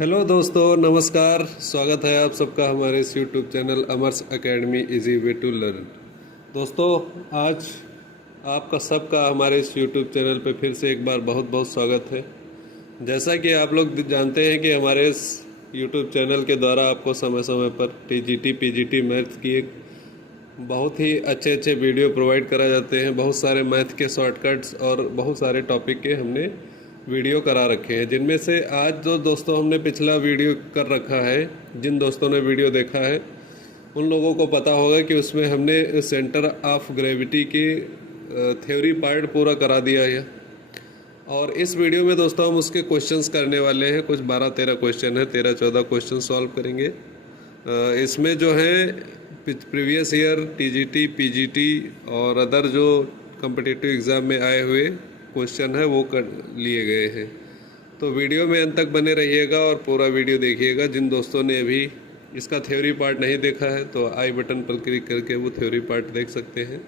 Hello दोस्तों, नमस्कार। स्वागत है आप सबका हमारे इस YouTube channel Amar's academy easy way to learn. दोस्तों, आज आपका सबका हमारे इस यूट्यूब चैनल पे फिर से एक बार बहुत बहुत स्वागत है। जैसा कि आप लोग जानते हैं कि हमारे इस यूट्यूब चैनल के द्वारा आपको समय समय पर टीजीटी पीजीटी मैथ्स की एक बहुत ही अच्छे अच्छे वीडियो प्रोवाइड करा जाते हैं। बहुत सारे मैथ के शॉर्टकट्स और बहुत सारे टॉपिक के हमने वीडियो करा रखे हैं, जिनमें से आज जो दोस्तों हमने पिछला वीडियो कर रखा है, जिन दोस्तों ने वीडियो देखा है उन लोगों को पता होगा कि उसमें हमने सेंटर ऑफ ग्रेविटी की थ्योरी पार्ट पूरा करा दिया है। और इस वीडियो में दोस्तों हम उसके क्वेश्चंस करने वाले हैं। कुछ 12-13 क्वेश्चन है, 13-14 क्वेश्चन सॉल्व करेंगे। इसमें जो है प्रीवियस ईयर टीजीटी पीजीटी और अदर जो कॉम्पिटिटिव एग्ज़ाम में आए हुए क्वेश्चन है वो कर लिए गए हैं। तो वीडियो में अंत तक बने रहिएगा और पूरा वीडियो देखिएगा। जिन दोस्तों ने अभी इसका थ्योरी पार्ट नहीं देखा है तो आई बटन पर क्लिक करके वो थ्योरी पार्ट देख सकते हैं।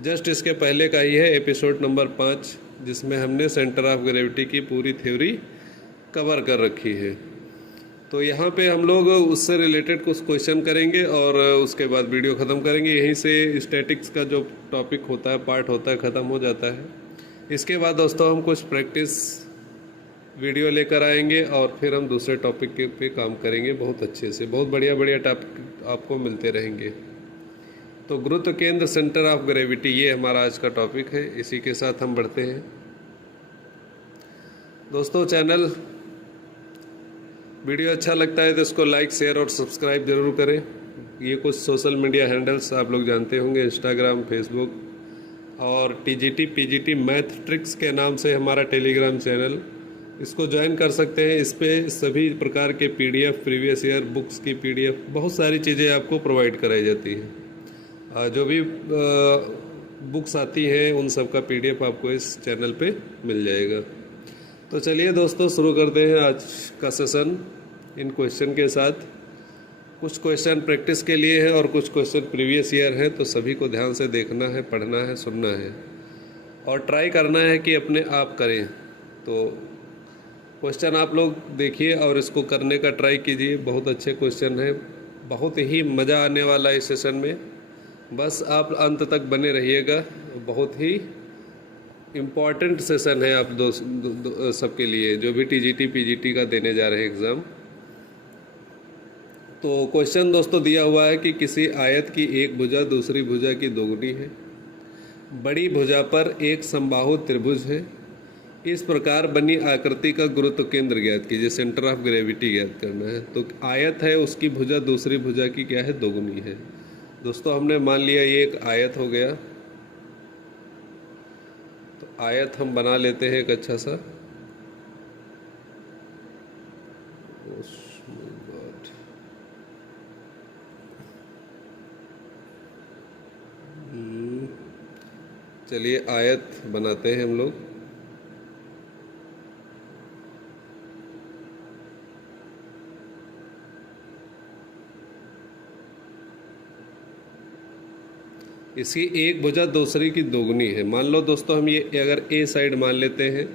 जस्ट इसके पहले का ही है एपिसोड नंबर 5, जिसमें हमने सेंटर ऑफ ग्रेविटी की पूरी थ्योरी कवर कर रखी है। तो यहाँ पे हम लोग उससे रिलेटेड कुछ क्वेश्चन करेंगे और उसके बाद वीडियो ख़त्म करेंगे। यहीं से स्टैटिक्स का जो टॉपिक होता है, पार्ट होता है, ख़त्म हो जाता है। इसके बाद दोस्तों हम कुछ प्रैक्टिस वीडियो लेकर आएंगे और फिर हम दूसरे टॉपिक के पे काम करेंगे बहुत अच्छे से। बहुत बढ़िया बढ़िया टॉपिक आपको मिलते रहेंगे। तो गुरुत्व केंद्र, सेंटर ऑफ ग्रेविटी, ये हमारा आज का टॉपिक है। इसी के साथ हम बढ़ते हैं। दोस्तों, चैनल वीडियो अच्छा लगता है तो इसको लाइक शेयर और सब्सक्राइब ज़रूर करें। ये कुछ सोशल मीडिया हैंडल्स आप लोग जानते होंगे, इंस्टाग्राम, फेसबुक और टीजीटी पीजीटी मैथ ट्रिक्स के नाम से हमारा टेलीग्राम चैनल, इसको ज्वाइन कर सकते हैं। इस पे सभी प्रकार के पीडीएफ, प्रीवियस ईयर बुक्स की पीडीएफ, बहुत सारी चीज़ें आपको प्रोवाइड कराई जाती हैं। जो भी बुक्स आती हैं उन सब का पीडीएफ आपको इस चैनल पे मिल जाएगा। तो चलिए दोस्तों, शुरू करते हैं आज का सेशन इन क्वेश्चन के साथ। कुछ क्वेश्चन प्रैक्टिस के लिए है और कुछ क्वेश्चन प्रीवियस ईयर है, तो सभी को ध्यान से देखना है, पढ़ना है, सुनना है और ट्राई करना है कि अपने आप करें। तो क्वेश्चन आप लोग देखिए और इसको करने का ट्राई कीजिए। बहुत अच्छे क्वेश्चन है, बहुत ही मज़ा आने वाला है इस सेशन में। बस आप अंत तक बने रहिएगा। बहुत ही इम्पॉर्टेंट सेशन है आप सबके लिए, जो भी टीजीटी पीजीटी का देने जा रहे हैं एग्ज़ाम। तो क्वेश्चन दोस्तों दिया हुआ है कि किसी आयत की एक भुजा दूसरी भुजा की दोगुनी है, बड़ी भुजा पर एक समबाहु त्रिभुज है, इस प्रकार बनी आकृति का गुरुत्व केंद्र ज्ञात कीजिए। सेंटर ऑफ ग्रेविटी ज्ञात करना है। तो आयत है, उसकी भुजा दूसरी भुजा की क्या है, दोगुनी है। दोस्तों, हमने मान लिया ये एक आयत हो गया। तो आयत हम बना लेते हैं एक अच्छा सा। चलिए आयत बनाते हैं हम लोग। इसकी एक भुजा दूसरी की दोगुनी है। मान लो दोस्तों, हम ये अगर ए साइड मान लेते हैं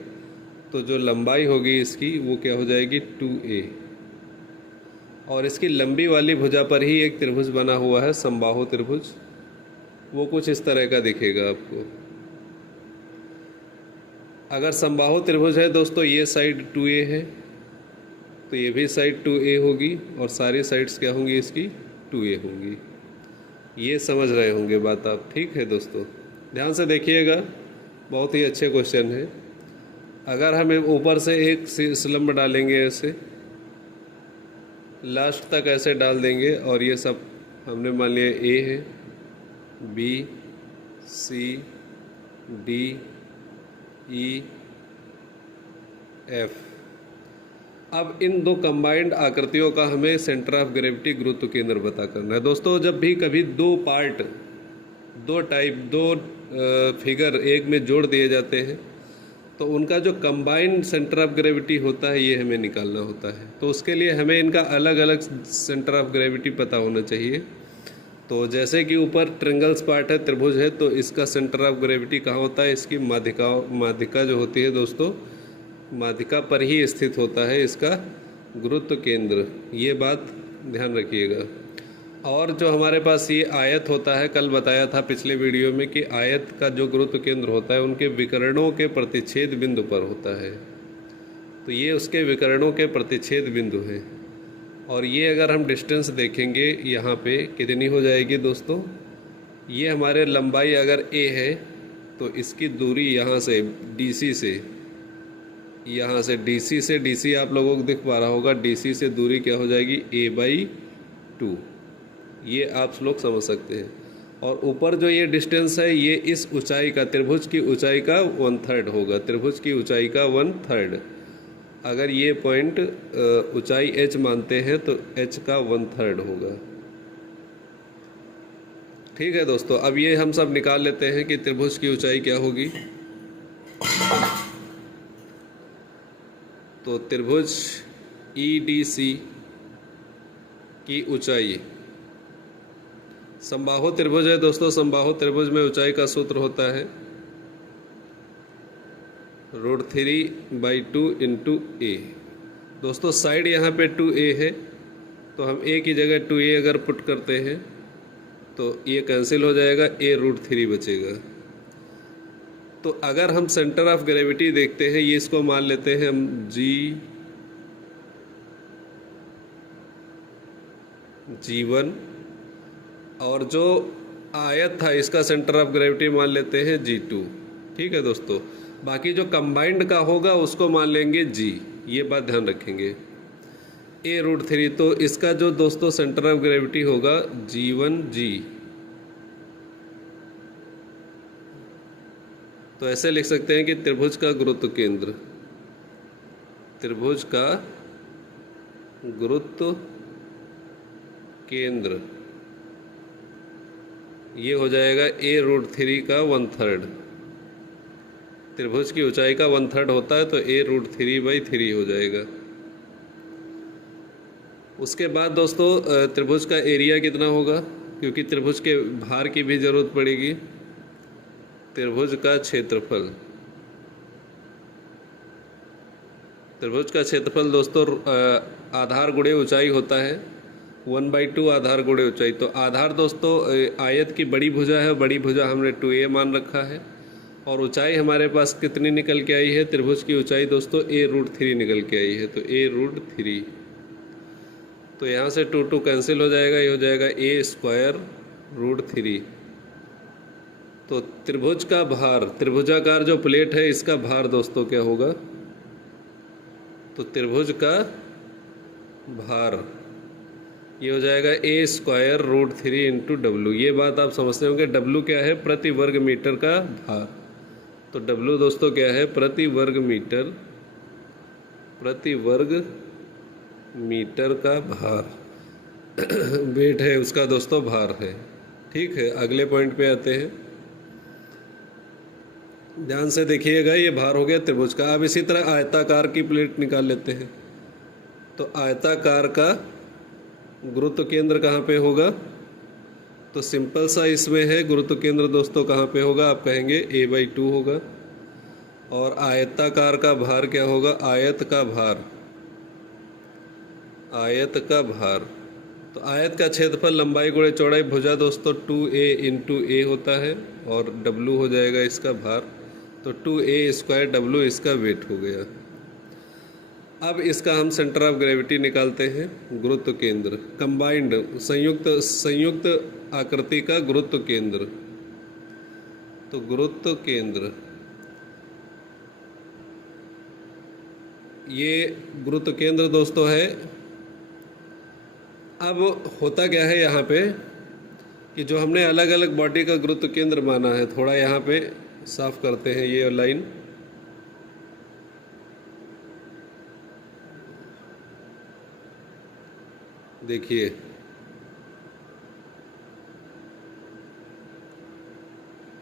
तो जो लंबाई होगी इसकी वो क्या हो जाएगी, 2a। और इसकी लंबी वाली भुजा पर ही एक त्रिभुज बना हुआ है, समबाहु त्रिभुज। वो कुछ इस तरह का दिखेगा आपको। अगर समबाहु त्रिभुज है दोस्तों, ये साइड 2a है तो ये भी साइड 2a होगी और सारी साइड्स क्या होंगी, इसकी 2a होंगी। ये समझ रहे होंगे बात आप, ठीक है दोस्तों? ध्यान से देखिएगा, बहुत ही अच्छे क्वेश्चन है। अगर हम ऊपर से एक स्लंब डालेंगे, ऐसे लास्ट तक ऐसे डाल देंगे और ये सब हमने मान लिया ए है, बी, सी, डी, ई, एफ। अब इन दो कंबाइंड आकृतियों का हमें सेंटर ऑफ ग्रेविटी, गुरुत्व केंद्र पता करना है। दोस्तों, जब भी कभी दो पार्ट, दो फिगर एक में जोड़ दिए जाते हैं तो उनका जो कंबाइंड सेंटर ऑफ ग्रेविटी होता है ये हमें निकालना होता है। तो उसके लिए हमें इनका अलग अलग सेंटर ऑफ ग्रेविटी पता होना चाहिए। तो जैसे कि ऊपर ट्रिंगल्स पार्ट है, त्रिभुज है, तो इसका सेंटर ऑफ ग्रेविटी कहाँ होता है, इसकी माध्यिका जो होती है दोस्तों, माध्यिका पर ही स्थित होता है इसका गुरुत्व केंद्र, ये बात ध्यान रखिएगा। और जो हमारे पास ये आयत होता है, कल बताया था पिछले वीडियो में कि आयत का जो गुरुत्व केंद्र होता है उनके विकर्णों के प्रतिच्छेद बिंदु पर होता है। तो ये उसके विकर्णों के प्रतिच्छेद बिंदु हैं। और ये अगर हम डिस्टेंस देखेंगे यहाँ पे कितनी हो जाएगी दोस्तों, ये हमारे लंबाई अगर a है तो इसकी दूरी यहाँ से DC से, यहाँ से DC आप लोगों को दिख पा रहा होगा, DC से दूरी क्या हो जाएगी a/2। ये आप लोग समझ सकते हैं। और ऊपर जो ये डिस्टेंस है ये इस ऊंचाई का, त्रिभुज की ऊंचाई का 1/3 होगा, त्रिभुज की ऊंचाई का 1/3। अगर ये पॉइंट ऊंचाई h मानते हैं तो h का 1/3 होगा। ठीक है दोस्तों, अब ये हम सब निकाल लेते हैं कि त्रिभुज की ऊंचाई क्या होगी। तो त्रिभुज EDC की ऊंचाई, समबाहु त्रिभुज है दोस्तों, समबाहु त्रिभुज में ऊंचाई का सूत्र होता है √3/2 × a। दोस्तों साइड यहाँ पे 2a है तो हम a की जगह 2a अगर पुट करते हैं तो ये कैंसिल हो जाएगा, a√3 बचेगा। तो अगर हम सेंटर ऑफ ग्रेविटी देखते हैं, ये इसको मान लेते हैं हम G1, और जो आयत था इसका सेंटर ऑफ ग्रेविटी मान लेते हैं G2। ठीक है दोस्तों, बाकी जो कंबाइंड का होगा उसको मान लेंगे G, ये बात ध्यान रखेंगे, a√3। तो इसका जो दोस्तों सेंटर ऑफ ग्रेविटी होगा G1G। तो ऐसे लिख सकते हैं कि त्रिभुज का गुरुत्व केंद्र, त्रिभुज का गुरुत्व केंद्र ये हो जाएगा a√3 का 1/3। त्रिभुज की ऊंचाई का 1/3 होता है तो a√3/3 हो जाएगा। उसके बाद दोस्तों त्रिभुज का एरिया कितना होगा, क्योंकि त्रिभुज के भार की भी ज़रूरत पड़ेगी। त्रिभुज का क्षेत्रफल, त्रिभुज का क्षेत्रफल दोस्तों आधार गुणे ऊंचाई होता है, 1/2 आधार गुणे ऊंचाई। तो आधार दोस्तों आयत की बड़ी भुजा है, बड़ी भुजा हमने 2a मान रखा है, और ऊंचाई हमारे पास कितनी निकल के आई है, त्रिभुज की ऊंचाई दोस्तों a√3 निकल के आई है, तो a√3। तो यहाँ से 2 कैंसिल हो जाएगा, ये हो जाएगा a²√3। तो त्रिभुज का भार, त्रिभुजाकार जो प्लेट है इसका भार दोस्तों क्या होगा, तो त्रिभुज का भार ये हो जाएगा a²√3 × W। ये बात आप समझते होंगे, W क्या है, प्रति वर्ग मीटर का भार। तो W दोस्तों क्या है, प्रति वर्ग मीटर, प्रति वर्ग मीटर का भार वेट है उसका दोस्तों, भार है। ठीक है, अगले पॉइंट पे आते हैं, ध्यान से देखिएगा। ये भार हो गया त्रिभुज का। अब इसी तरह आयताकार की प्लेट निकाल लेते हैं। तो आयताकार का गुरुत्व केंद्र कहाँ पे होगा, तो सिंपल सा इसमें है, गुरुत्व केंद्र दोस्तों कहाँ पे होगा, आप कहेंगे a/2 होगा। और आयताकार का भार क्या होगा, आयत का भार, आयत का भार। तो आयत का क्षेत्रफल लंबाई गुणे चौड़ाई भुजा दोस्तों 2a × a होता है, और W हो जाएगा इसका भार। तो 2a² W इसका वेट हो गया। अब इसका हम सेंटर ऑफ ग्रेविटी निकालते हैं, गुरुत्व केंद्र, कंबाइंड संयुक्त आकृति का गुरुत्व केंद्र। तो गुरुत्व केंद्र, ये गुरुत्व केंद्र दोस्तों है। अब होता क्या है यहाँ पे कि जो हमने अलग अलग बॉडी का गुरुत्व केंद्र माना है, थोड़ा यहाँ पे साफ करते हैं ये लाइन। देखिए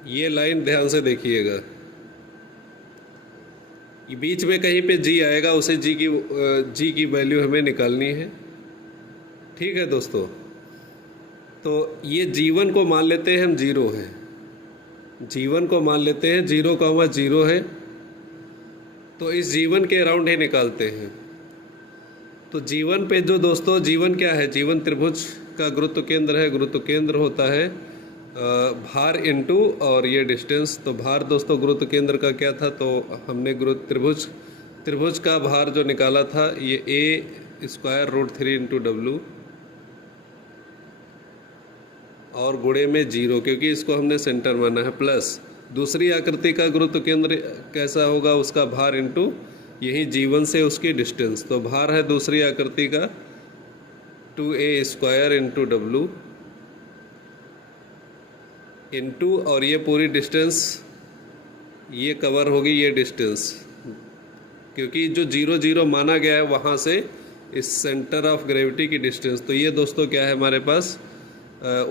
ये लाइन ध्यान से देखिएगा, बीच में कहीं पे G आएगा, उसे G की वैल्यू हमें निकालनी है। ठीक है दोस्तों, तो ये G1 को मान लेते हैं हम 0 है, G1 को मान लेते हैं 0,0 है। तो इस G1 के अराउंड ही निकालते हैं। तो जीवन पे जो दोस्तों, जीवन क्या है? जीवन त्रिभुज का गुरुत्व केंद्र है। गुरुत्व केंद्र होता है भार इनटू और ये डिस्टेंस। तो भार दोस्तों गुरुत्व केंद्र का क्या था? तो हमने त्रिभुज का भार जो निकाला था ये a² √3 × W और गुणे में 0, क्योंकि इसको हमने सेंटर माना है, प्लस दूसरी आकृति का गुरुत्व केंद्र कैसा होगा? उसका भार इनटू यही जीवन से उसकी डिस्टेंस। तो भार है दूसरी आकृति का 2a² × W इनटू और ये पूरी डिस्टेंस ये कवर होगी, ये डिस्टेंस, क्योंकि जो 0 0 माना गया है वहाँ से इस सेंटर ऑफ ग्रेविटी की डिस्टेंस। तो ये दोस्तों क्या है हमारे पास?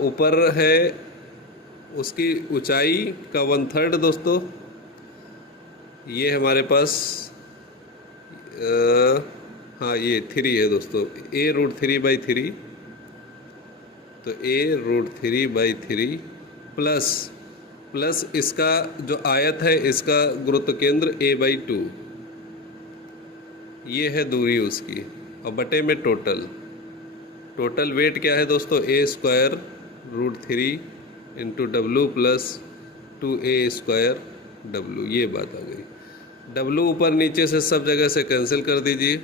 ऊपर है उसकी ऊंचाई का 1/3 दोस्तों, ये हमारे पास हाँ ये 3 है दोस्तों, a√3/3। तो a√3/3 प्लस इसका जो आयत है इसका गुरुत्व केंद्र a/2, ये है दूरी उसकी, और बटे में टोटल वेट क्या है दोस्तों? a² √3 × W plus 2a² W। ये बात आ गई। W ऊपर नीचे से सब जगह से कैंसिल कर दीजिए,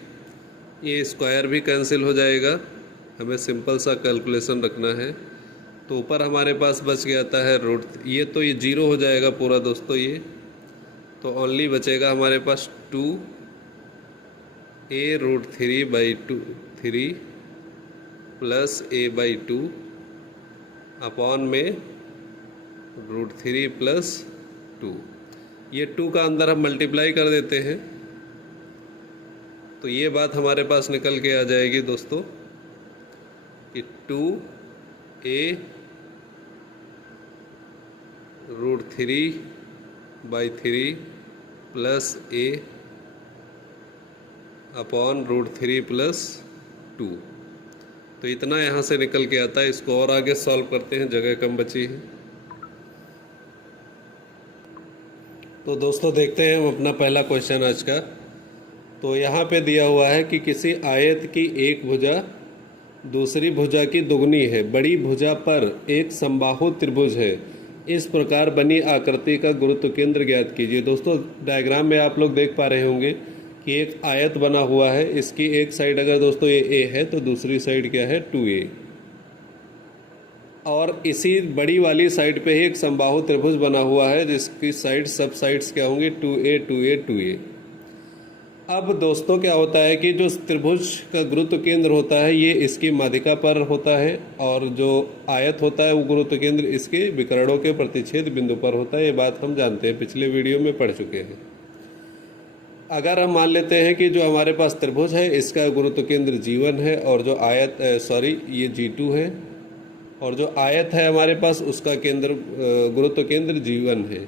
ये स्क्वायर भी कैंसिल हो जाएगा। हमें सिंपल सा कैलकुलेशन रखना है। तो ऊपर हमारे पास बच जाता है ये तो ये 0 हो जाएगा पूरा दोस्तों ये, तो ओनली बचेगा हमारे पास 2a√3/3 प्लस a/2 अपॉन में √3 प्लस 2। ये 2 का अंदर हम मल्टीप्लाई कर देते हैं, तो ये बात हमारे पास निकल के आ जाएगी दोस्तों कि 2a√3/3 plus a upon √3 plus 2। तो इतना यहाँ से निकल के आता है। इसको और आगे सॉल्व करते हैं, जगह कम बची है। तो दोस्तों देखते हैं हम अपना पहला क्वेश्चन आज का। तो यहाँ पे दिया हुआ है कि किसी आयत की एक भुजा दूसरी भुजा की दुगनी है, बड़ी भुजा पर एक समबाहु त्रिभुज है, इस प्रकार बनी आकृति का गुरुत्व केंद्र ज्ञात कीजिए। दोस्तों डायग्राम में आप लोग देख पा रहे होंगे कि एक आयत बना हुआ है, इसकी एक साइड अगर दोस्तों ये a है तो दूसरी साइड क्या है? 2a, और इसी बड़ी वाली साइड पे ही एक समबाहु त्रिभुज बना हुआ है जिसकी साइड सब साइड्स क्या होंगी? 2a 2a 2a। अब दोस्तों क्या होता है कि जो त्रिभुज का गुरुत्व केंद्र होता है ये इसकी माध्यिका पर होता है, और जो आयत होता है वो गुरुत्व केंद्र इसके विकर्णों के प्रतिच्छेद बिंदु पर होता है। ये बात हम जानते हैं, पिछले वीडियो में पढ़ चुके हैं। अगर हम मान लेते हैं कि जो हमारे पास त्रिभुज है इसका गुरुत्व केंद्र G1 है, और जो आयत ये G2 है, और जो आयत है हमारे पास उसका केंद्र गुरुत्व केंद्र G1 है,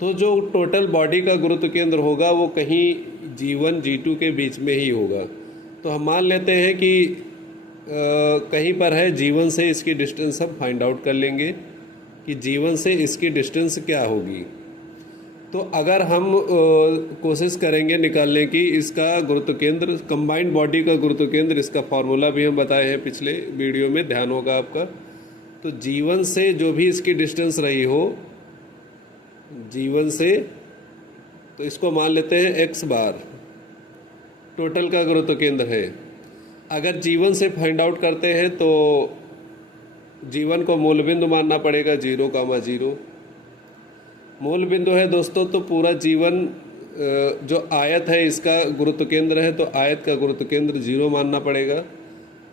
तो जो टोटल बॉडी का गुरुत्व केंद्र होगा वो कहीं G1 G2 के बीच में ही होगा। तो हम मान लेते हैं कि कहीं पर है G1 से इसकी डिस्टेंस हम फाइंड आउट कर लेंगे कि G1 से इसकी डिस्टेंस क्या होगी। तो अगर हम कोशिश करेंगे निकालने की इसका गुरुत्व केंद्र, कंबाइंड बॉडी का गुरुत्व केंद्र, इसका फॉर्मूला भी हम बताए हैं पिछले वीडियो में, ध्यान होगा आपका। तो G1 से जो भी इसकी डिस्टेंस रही हो, G1 से, तो इसको मान लेते हैं x बार टोटल का गुरुत्व केंद्र है। अगर G1 से फाइंड आउट करते हैं तो G1 को मूल बिंदु मानना पड़ेगा 0,0। मूल बिंदु है दोस्तों, तो पूरा G1 जो आयत है इसका गुरुत्व केंद्र है, तो आयत का गुरुत्व केंद्र 0 मानना पड़ेगा।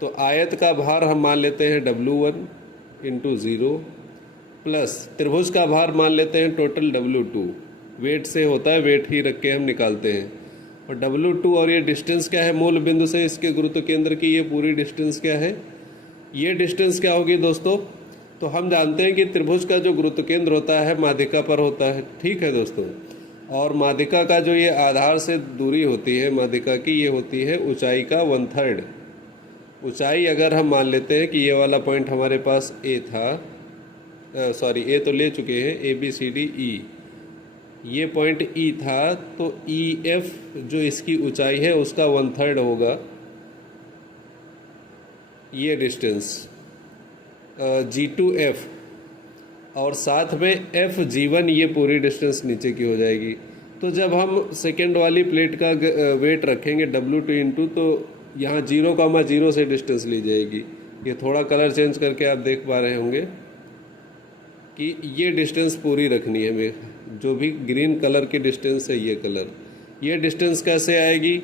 तो आयत का भार हम मान लेते हैं W1 × 0 प्लस त्रिभुज का भार मान लेते हैं टोटल W2, वेट से होता है, वेट ही रख के हम निकालते हैं। और W2 और ये डिस्टेंस क्या है मूल बिंदु से इसके गुरुत्व केंद्र की, ये पूरी डिस्टेंस क्या है? ये डिस्टेंस क्या होगी दोस्तों? तो हम जानते हैं कि त्रिभुज का जो गुरुत्व केंद्र होता है माध्यिका पर होता है, ठीक है दोस्तों। और माध्यिका का जो ये आधार से दूरी होती है माध्यिका की, ये होती है ऊंचाई का 1/3। ऊंचाई अगर हम मान लेते हैं कि ये वाला पॉइंट हमारे पास A था, ए तो ले चुके हैं, ABCDE, ये पॉइंट E था, तो EF जो इसकी ऊंचाई है उसका 1/3 होगा। ये डिस्टेंस G2F, और साथ में FG1, ये पूरी डिस्टेंस नीचे की हो जाएगी। तो जब हम सेकेंड वाली प्लेट का वेट रखेंगे W2 इंटू, तो यहाँ 0,0 से डिस्टेंस ली जाएगी। ये थोड़ा कलर चेंज करके आप देख पा रहे होंगे कि ये डिस्टेंस पूरी रखनी है हमें, जो भी ग्रीन कलर की डिस्टेंस है ये कलर। ये डिस्टेंस कैसे आएगी?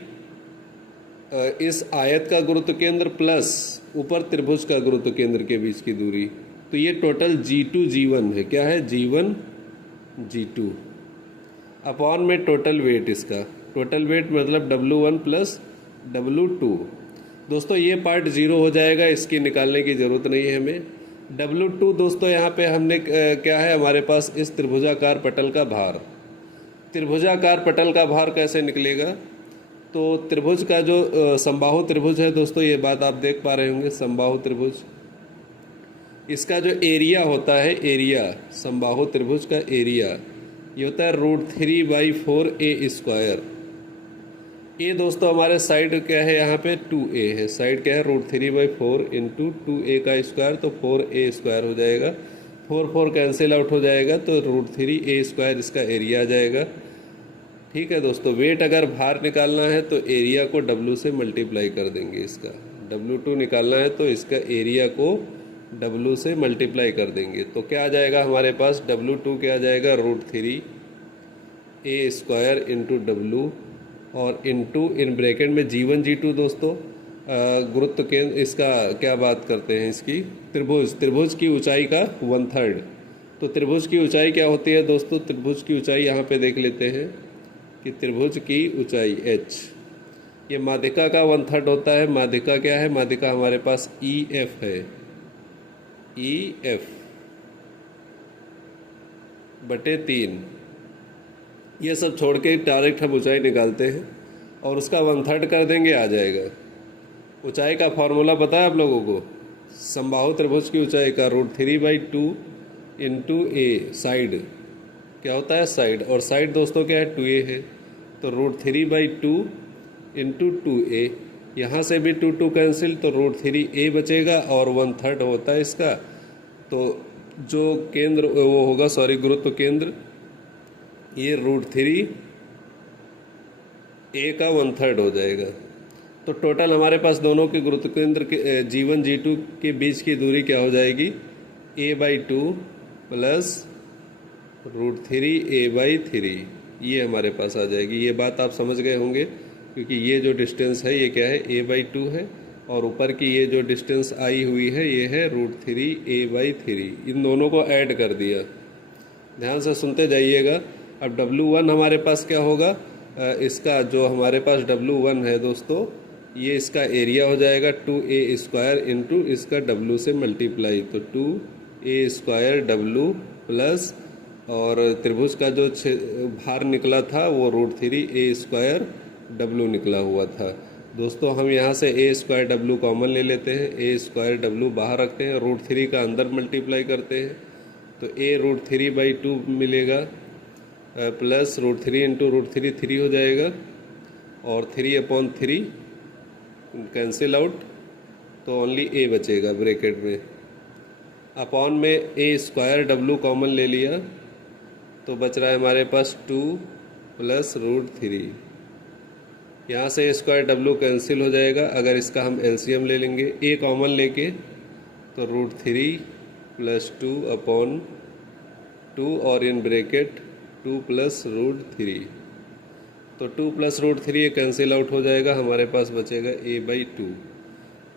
इस आयत का गुरुत्व केंद्र प्लस ऊपर त्रिभुज का गुरुत्व केंद्र के बीच की दूरी। तो ये टोटल G2 G1 है। क्या है? G1 G2 अपॉन में टोटल वेट। इसका टोटल वेट मतलब W1 प्लस W2। दोस्तों ये पार्ट 0 हो जाएगा, इसकी निकालने की ज़रूरत नहीं है हमें। W2 दोस्तों यहाँ पे हमने क्या है, हमारे पास इस त्रिभुजाकार पटल का भार। त्रिभुजाकार पटल का भार कैसे निकलेगा? तो त्रिभुज का जो समबाहु त्रिभुज है दोस्तों, ये बात आप देख पा रहे होंगे, समबाहु त्रिभुज, इसका जो एरिया होता है, एरिया समबाहु त्रिभुज का एरिया ये होता है √3/4a²। ये दोस्तों हमारे साइड क्या है, यहाँ पे 2a है, साइड क्या है √3/4 इंटू 2a का स्क्वायर, तो 4a² हो जाएगा। 4 कैंसिल आउट हो जाएगा, तो √3a² इसका एरिया आ जाएगा। ठीक है दोस्तों, वेट अगर भार निकालना है तो एरिया को W से मल्टीप्लाई कर देंगे। इसका W2 निकालना है तो इसका एरिया को W से मल्टीप्लाई कर देंगे। तो क्या आ जाएगा हमारे पास? W2 क्या आ जाएगा? √3a² इंटू W, और इंटू इन ब्रैकेट में G1 G2 दोस्तों गुरुत्व केंद्र, इसका क्या बात करते हैं, इसकी त्रिभुज की ऊंचाई का 1/3। तो त्रिभुज की ऊंचाई क्या होती है दोस्तों? त्रिभुज की ऊंचाई यहाँ पे देख लेते हैं कि त्रिभुज की ऊंचाई H, ये माध्यिका का 1/3 होता है। माध्यिका क्या है? माध्यिका हमारे पास EF है, EF बटे 3। ये सब छोड़ के डायरेक्ट हम ऊंचाई निकालते हैं और उसका 1/3 कर देंगे, आ जाएगा। ऊंचाई का फॉर्मूला पता है आप लोगों को? समबाहु त्रिभुज की ऊंचाई का √3/2 इंटू a, साइड क्या होता है? साइड, और साइड दोस्तों क्या है? 2a है, तो √3/2 इंटू 2a। यहाँ से भी 2 कैंसिल, तो √3a बचेगा, और 1/3 होता है इसका। तो जो केंद्र वो होगा, सॉरी गुरुत्व केंद्र, ये √3a का 1/3 हो जाएगा। तो टोटल हमारे पास दोनों के गुरुत्व केंद्र के G1 G2 के बीच की दूरी क्या हो जाएगी? a/2 प्लस √3a/3, ये हमारे पास आ जाएगी। ये बात आप समझ गए होंगे, क्योंकि ये जो डिस्टेंस है ये क्या है? a/2 है, और ऊपर की ये जो डिस्टेंस आई हुई है ये है √3a/3। इन दोनों को ऐड कर दिया। ध्यान से सुनते जाइएगा। अब W1 हमारे पास क्या होगा? इसका जो हमारे पास W1 है दोस्तों, ये इसका एरिया हो जाएगा 2a² इंटू इसका W से मल्टीप्लाई, तो 2a² W प्लस, और त्रिभुज का जो भार निकला था वो √3a² W निकला हुआ था। दोस्तों हम यहाँ से a² W कॉमन ले लेते हैं, a² W बाहर रखते हैं, √3 का अंदर मल्टीप्लाई करते हैं, तो a √3/2 मिलेगा, प्लस √3 इंटू √3 3 हो जाएगा, और 3/3 कैंसिल आउट, तो ओनली a बचेगा ब्रैकेट में। अपॉन में a² W कॉमन ले लिया, तो बच रहा है हमारे पास 2 प्लस √3। यहाँ से a² W कैंसिल हो जाएगा। अगर इसका हम LCM ले लेंगे, a कॉमन लेके, तो √3 प्लस 2/2, और इन ब्रैकेट 2 प्लस √3, तो 2 प्लस √3 ये कैंसिल आउट हो जाएगा, हमारे पास बचेगा a/2।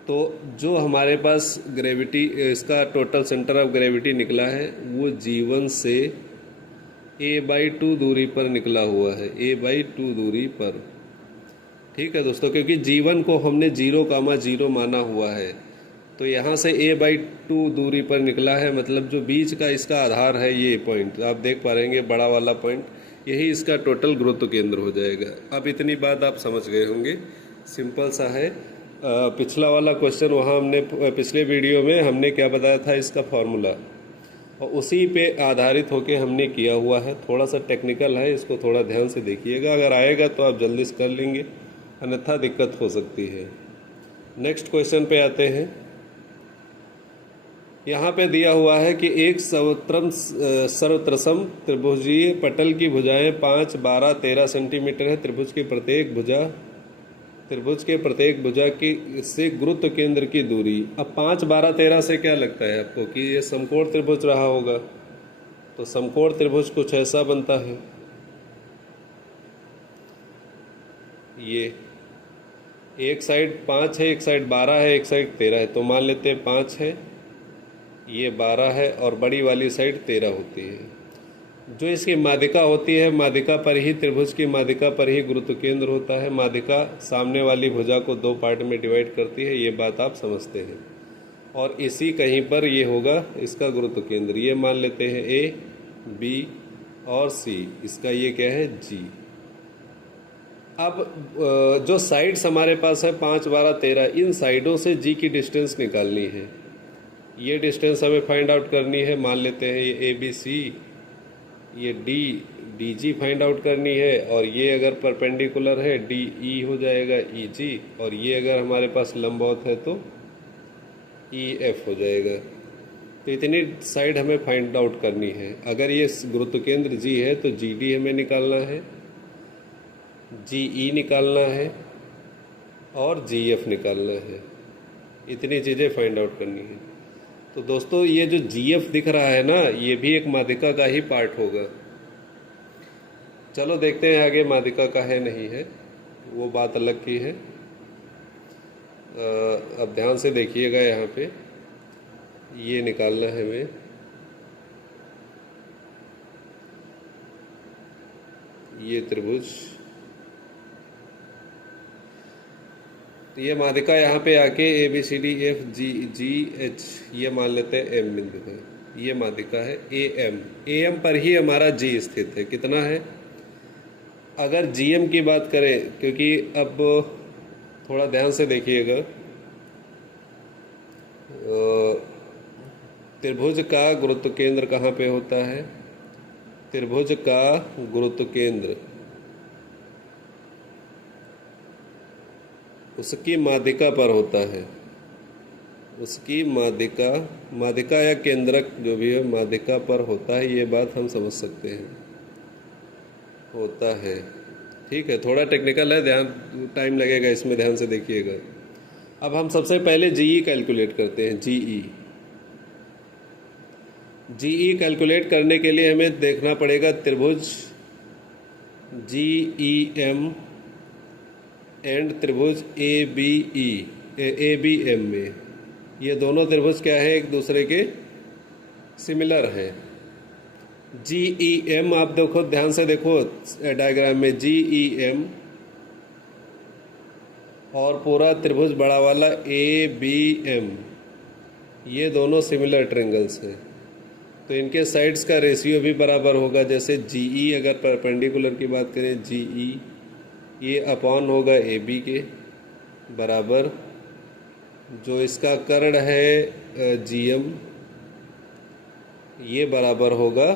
तो जो हमारे पास ग्रेविटी, इसका टोटल सेंटर ऑफ ग्रेविटी निकला है वो G1 से a/2 दूरी पर निकला हुआ है, a/2 दूरी पर। ठीक है दोस्तों, क्योंकि G1 को हमने 0,0 माना हुआ है, तो यहाँ से a/2 दूरी पर निकला है, मतलब जो बीच का इसका आधार है, ये पॉइंट आप देख पा रहेंगे, बड़ा वाला पॉइंट, यही इसका टोटल गुरुत्व केंद्र हो जाएगा। अब इतनी बात आप समझ गए होंगे, सिंपल सा है। पिछला वाला क्वेश्चन, वहाँ हमने पिछले वीडियो में हमने क्या बताया था, इसका फॉर्मूला, और उसी पे आधारित होके हमने किया हुआ है। थोड़ा सा टेक्निकल है, इसको थोड़ा ध्यान से देखिएगा, अगर आएगा तो आप जल्दी से कर लेंगे, अन्यथा दिक्कत हो सकती है। नेक्स्ट क्वेश्चन पे आते हैं। यहाँ पे दिया हुआ है कि एक सर्वत्रसम त्रिभुजीय पटल की भुजाएं 5, 12, 13 सेंटीमीटर है। त्रिभुज के प्रत्येक भुजा की से गुरुत्व केंद्र की दूरी। अब 5, 12, 13 से क्या लगता है आपको कि ये समकोण त्रिभुज रहा होगा? तो समकोण त्रिभुज कुछ ऐसा बनता है, ये एक साइड 5 है, एक साइड 12 है, एक साइड 13 है। तो मान लेते हैं 5 है, ये 12 है और बड़ी वाली साइड 13 होती है। जो इसकी माध्यिका होती है, माध्यिका पर ही, त्रिभुज की माध्यिका पर ही गुरुत्व केंद्र होता है। माध्यिका सामने वाली भुजा को 2 पार्ट में डिवाइड करती है, ये बात आप समझते हैं। और इसी कहीं पर ये होगा इसका गुरुत्व केंद्र। ये मान लेते हैं ए, बी और सी, इसका ये क्या है, जी। अब जो साइड्स हमारे पास है 5, 12, 13, इन साइडों से जी की डिस्टेंस निकालनी है। ये डिस्टेंस हमें फाइंड आउट करनी है। मान लेते हैं ये ए बी सी, ये डी जी फाइंड आउट करनी है। और ये अगर परपेंडिकुलर है डी ई हो जाएगा ई जी, और ये अगर हमारे पास लंबवत है तो ई एफ हो जाएगा। तो इतनी साइड हमें फाइंड आउट करनी है। अगर ये गुरुत्व केंद्र जी है तो जी डी हमें निकालना है, जी ई निकालना है और जी एफ निकालना है। इतनी चीज़ें फाइंड आउट करनी है। तो दोस्तों ये जो जी एफ दिख रहा है ना, ये भी एक माध्यिका का ही पार्ट होगा। चलो देखते हैं आगे माध्यिका का है नहीं है, वो बात अलग की है। अब ध्यान से देखिएगा, यहाँ पे ये निकालना है हमें। ये त्रिभुज, तो ये माध्यिका यहाँ पे आके A B C D F G G H, ये मान लेते हैं एम बिंदु है। ये माध्यिका है ए एम। ए एम पर ही हमारा जी स्थित है। कितना है? अगर जी एम की बात करें, क्योंकि अब थोड़ा ध्यान से देखिएगा, त्रिभुज का गुरुत्व केंद्र कहाँ पे होता है? त्रिभुज का गुरुत्व केंद्र उसकी माध्यिका पर होता है। उसकी माध्यिका या केंद्रक जो भी है, माध्यिका पर होता है। ये बात हम समझ सकते हैं, होता है। ठीक है, थोड़ा टेक्निकल है, ध्यान टाइम लगेगा इसमें, ध्यान से देखिएगा। अब हम सबसे पहले जीई कैलकुलेट करते हैं। जीई कैलकुलेट करने के लिए हमें देखना पड़ेगा त्रिभुज जीईएम एंड त्रिभुज एबीएम में। ये दोनों त्रिभुज क्या है, एक दूसरे के सिमिलर हैं। जीईएम आप देखो, ध्यान से देखो डायग्राम में, जीईएम और पूरा त्रिभुज बड़ा वाला एबीएम, ये दोनों सिमिलर ट्रायंगल्स हैं। तो इनके साइड्स का रेशियो भी बराबर होगा। जैसे जीई अगर परपेंडिकुलर की बात करें, जीई ये अपॉन होगा ए बी के बराबर, जो इसका कर्ण है जी एम, ये बराबर होगा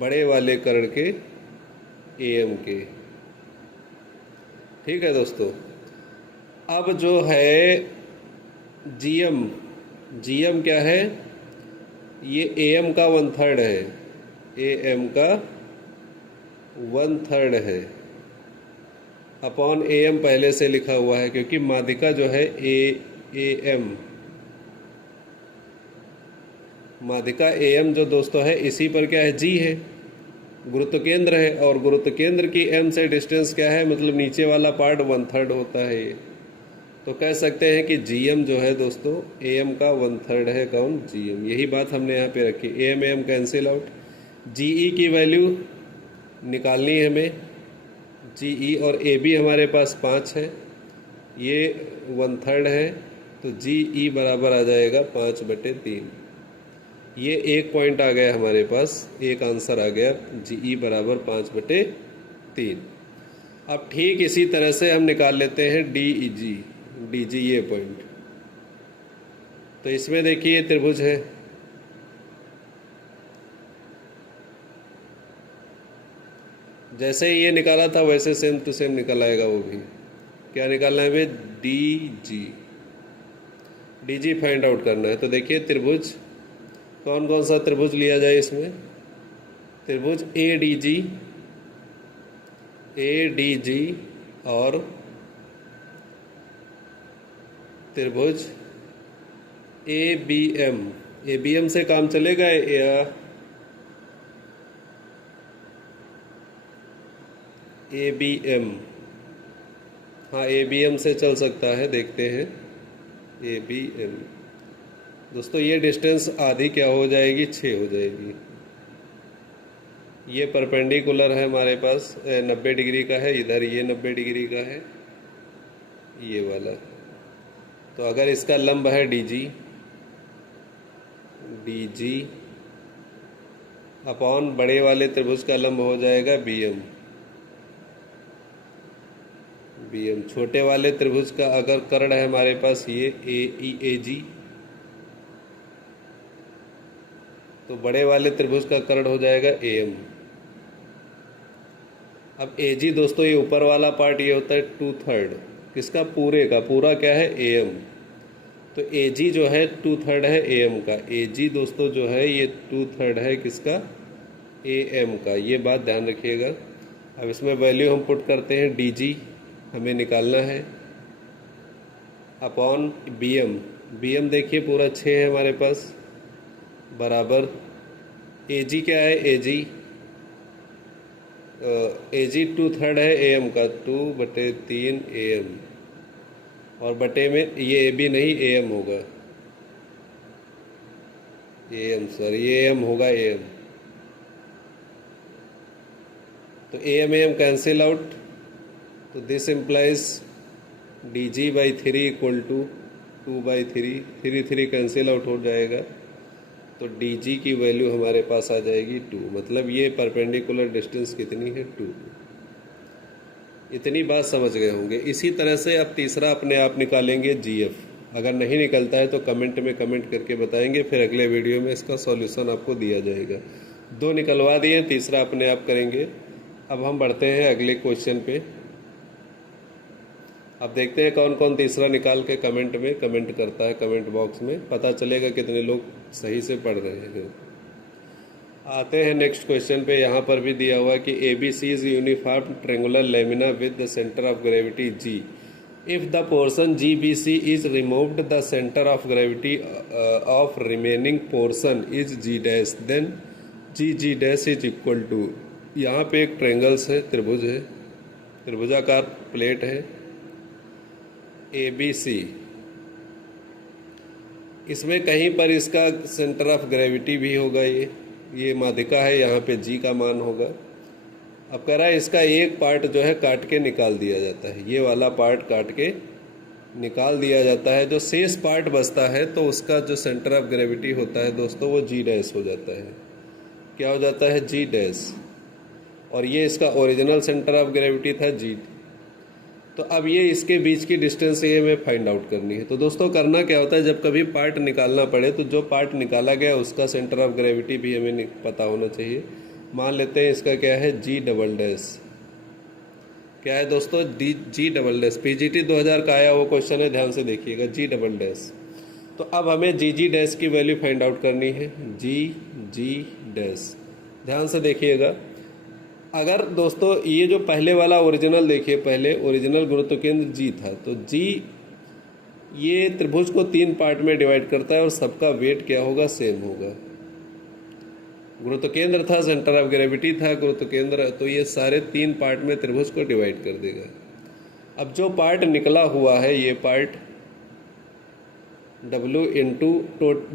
बड़े वाले कर्ण के ए एम के। ठीक है दोस्तों, अब जो है जी एम क्या है? ये ए एम का 1/3 है। ए एम का 1/3 है अपॉन ए एम पहले से लिखा हुआ है, क्योंकि माध्यिका जो है ए एम, माध्यिका ए एम जो दोस्तों है, इसी पर क्या है, जी है, गुरुत्व केंद्र है। और गुरुत्व केंद्र की एम से डिस्टेंस क्या है, मतलब नीचे वाला पार्ट 1/3 होता है ये। तो कह सकते हैं कि जी एम जो है दोस्तों, ए एम का 1/3 है। कौन? G M. यही बात हमने यहाँ पे रखी। A M cancel out, G E की वैल्यू निकालनी है हमें। जी ई और ए बी हमारे पास 5 है, ये 1/3 है, तो जी ई बराबर आ जाएगा 5/3। ये एक पॉइंट आ गया हमारे पास, एक आंसर आ गया, जी ई बराबर 5/3। अब ठीक इसी तरह से हम निकाल लेते हैं डी जी ये पॉइंट। तो इसमें देखिए त्रिभुज है, जैसे ही ये निकाला था वैसे सेम टू सेम निकल आएगा वो भी। क्या निकालना है हमें? डी जी फाइंड आउट करना है। तो देखिए त्रिभुज, कौन कौन सा त्रिभुज लिया जाए इसमें? त्रिभुज ए डी जी और त्रिभुज ए बी एम से काम चलेगा या ए बी एम? हाँ, ए बी एम से चल सकता है, देखते हैं। ए बी एम दोस्तों, ये डिस्टेंस आधी क्या हो जाएगी? 6 हो जाएगी। ये परपेंडिकुलर है हमारे पास, 90 डिग्री का है, इधर ये 90 डिग्री का है, ये वाला। तो अगर इसका लंब है डी जी अपॉन बड़े वाले त्रिभुज का लंब हो जाएगा बी एम। छोटे वाले त्रिभुज का अगर कर्ण है हमारे पास ये ए जी, तो बड़े वाले त्रिभुज का कर्ण हो जाएगा ए एम। अब ए जी दोस्तों, ये ऊपर वाला पार्ट ये होता है 2/3 किसका? पूरे का। पूरा क्या है? A M. तो ए जी जो है 2/3 है ए एम का। ए जी दोस्तों जो है ये 2/3 है किसका? ए एम का। ये बात ध्यान रखिएगा। अब इसमें वैल्यू हम पुट करते हैं, डी जी हमें निकालना है अपॉन बी एम देखिए पूरा 6 है हमारे पास, बराबर ए जी क्या है? ए जी 2/3 है ए एम का, 2/3 ए एम, और बटे में ये ए बी नहीं ए एम होगा, A M sorry A M होगा, ए एम। तो ए एम कैंसिल आउट, तो this implies D G by 3 equal to 2/3, 3 cancel out हो जाएगा। तो डी जी की वैल्यू हमारे पास आ जाएगी 2। मतलब ये परपेंडिकुलर डिस्टेंस कितनी है? 2। इतनी बात समझ गए होंगे। इसी तरह से अब तीसरा अपने आप निकालेंगे जी एफ। अगर नहीं निकलता है तो कमेंट में कमेंट करके बताएंगे, फिर अगले वीडियो में इसका सॉल्यूशन आपको दिया जाएगा। 2 निकलवा दिए, तीसरा अपने आप करेंगे। अब हम बढ़ते हैं अगले क्वेश्चन पे। अब देखते हैं कौन कौन तीसरा निकाल के कमेंट में कमेंट करता है। कमेंट बॉक्स में पता चलेगा कितने लोग सही से पढ़ रहे हैं। आते हैं नेक्स्ट क्वेश्चन पे। यहाँ पर भी दिया हुआ कि A B C is uniform triangular lamina with the centre of gravity G. If the portion G B C is removed the centre of gravity of remaining portion is G dash, then G G dash is equal to. यहाँ पे एक triangles है, त्रिभुज है, त्रिभुजाकार plate है ए B सी। इसमें कहीं पर इसका सेंटर ऑफ ग्रेविटी भी होगा, ये माध्यिका है, यहाँ पे जी का मान होगा। अब कह रहा है इसका एक पार्ट जो है काट के निकाल दिया जाता है, ये वाला पार्ट काट के निकाल दिया जाता है। जो शेष पार्ट बचता है तो उसका जो सेंटर ऑफ ग्रेविटी होता है दोस्तों वो जी डैश हो जाता है। क्या हो जाता है? जी डैश। और ये इसका ओरिजिनल सेंटर ऑफ ग्रेविटी था जी। तो अब ये इसके बीच की डिस्टेंस ये हमें फाइंड आउट करनी है। तो दोस्तों करना क्या होता है, जब कभी पार्ट निकालना पड़े तो जो पार्ट निकाला गया उसका सेंटर ऑफ ग्रेविटी भी हमें पता होना चाहिए। मान लेते हैं इसका क्या है? जी डबल डैश। क्या है दोस्तों? जी डबल डैश। पीजीटी 2000 का आया वो क्वेश्चन है, ध्यान से देखिएगा, जी डबल डैश। तो अब हमें जी जी डैश की वैल्यू फाइंड आउट करनी है, जी जी डैश। ध्यान से देखिएगा। अगर दोस्तों ये जो पहले वाला ओरिजिनल देखिए, पहले ओरिजिनल गुरुत्व केंद्र जी था, तो जी ये त्रिभुज को 3 पार्ट में डिवाइड करता है और सबका वेट क्या होगा? सेम होगा। गुरुत्व केंद्र था, सेंटर ऑफ ग्रेविटी था गुरुत्व केंद्र, तो ये सारे 3 पार्ट में त्रिभुज को डिवाइड कर देगा। अब जो पार्ट निकला हुआ है ये पार्ट W इंटू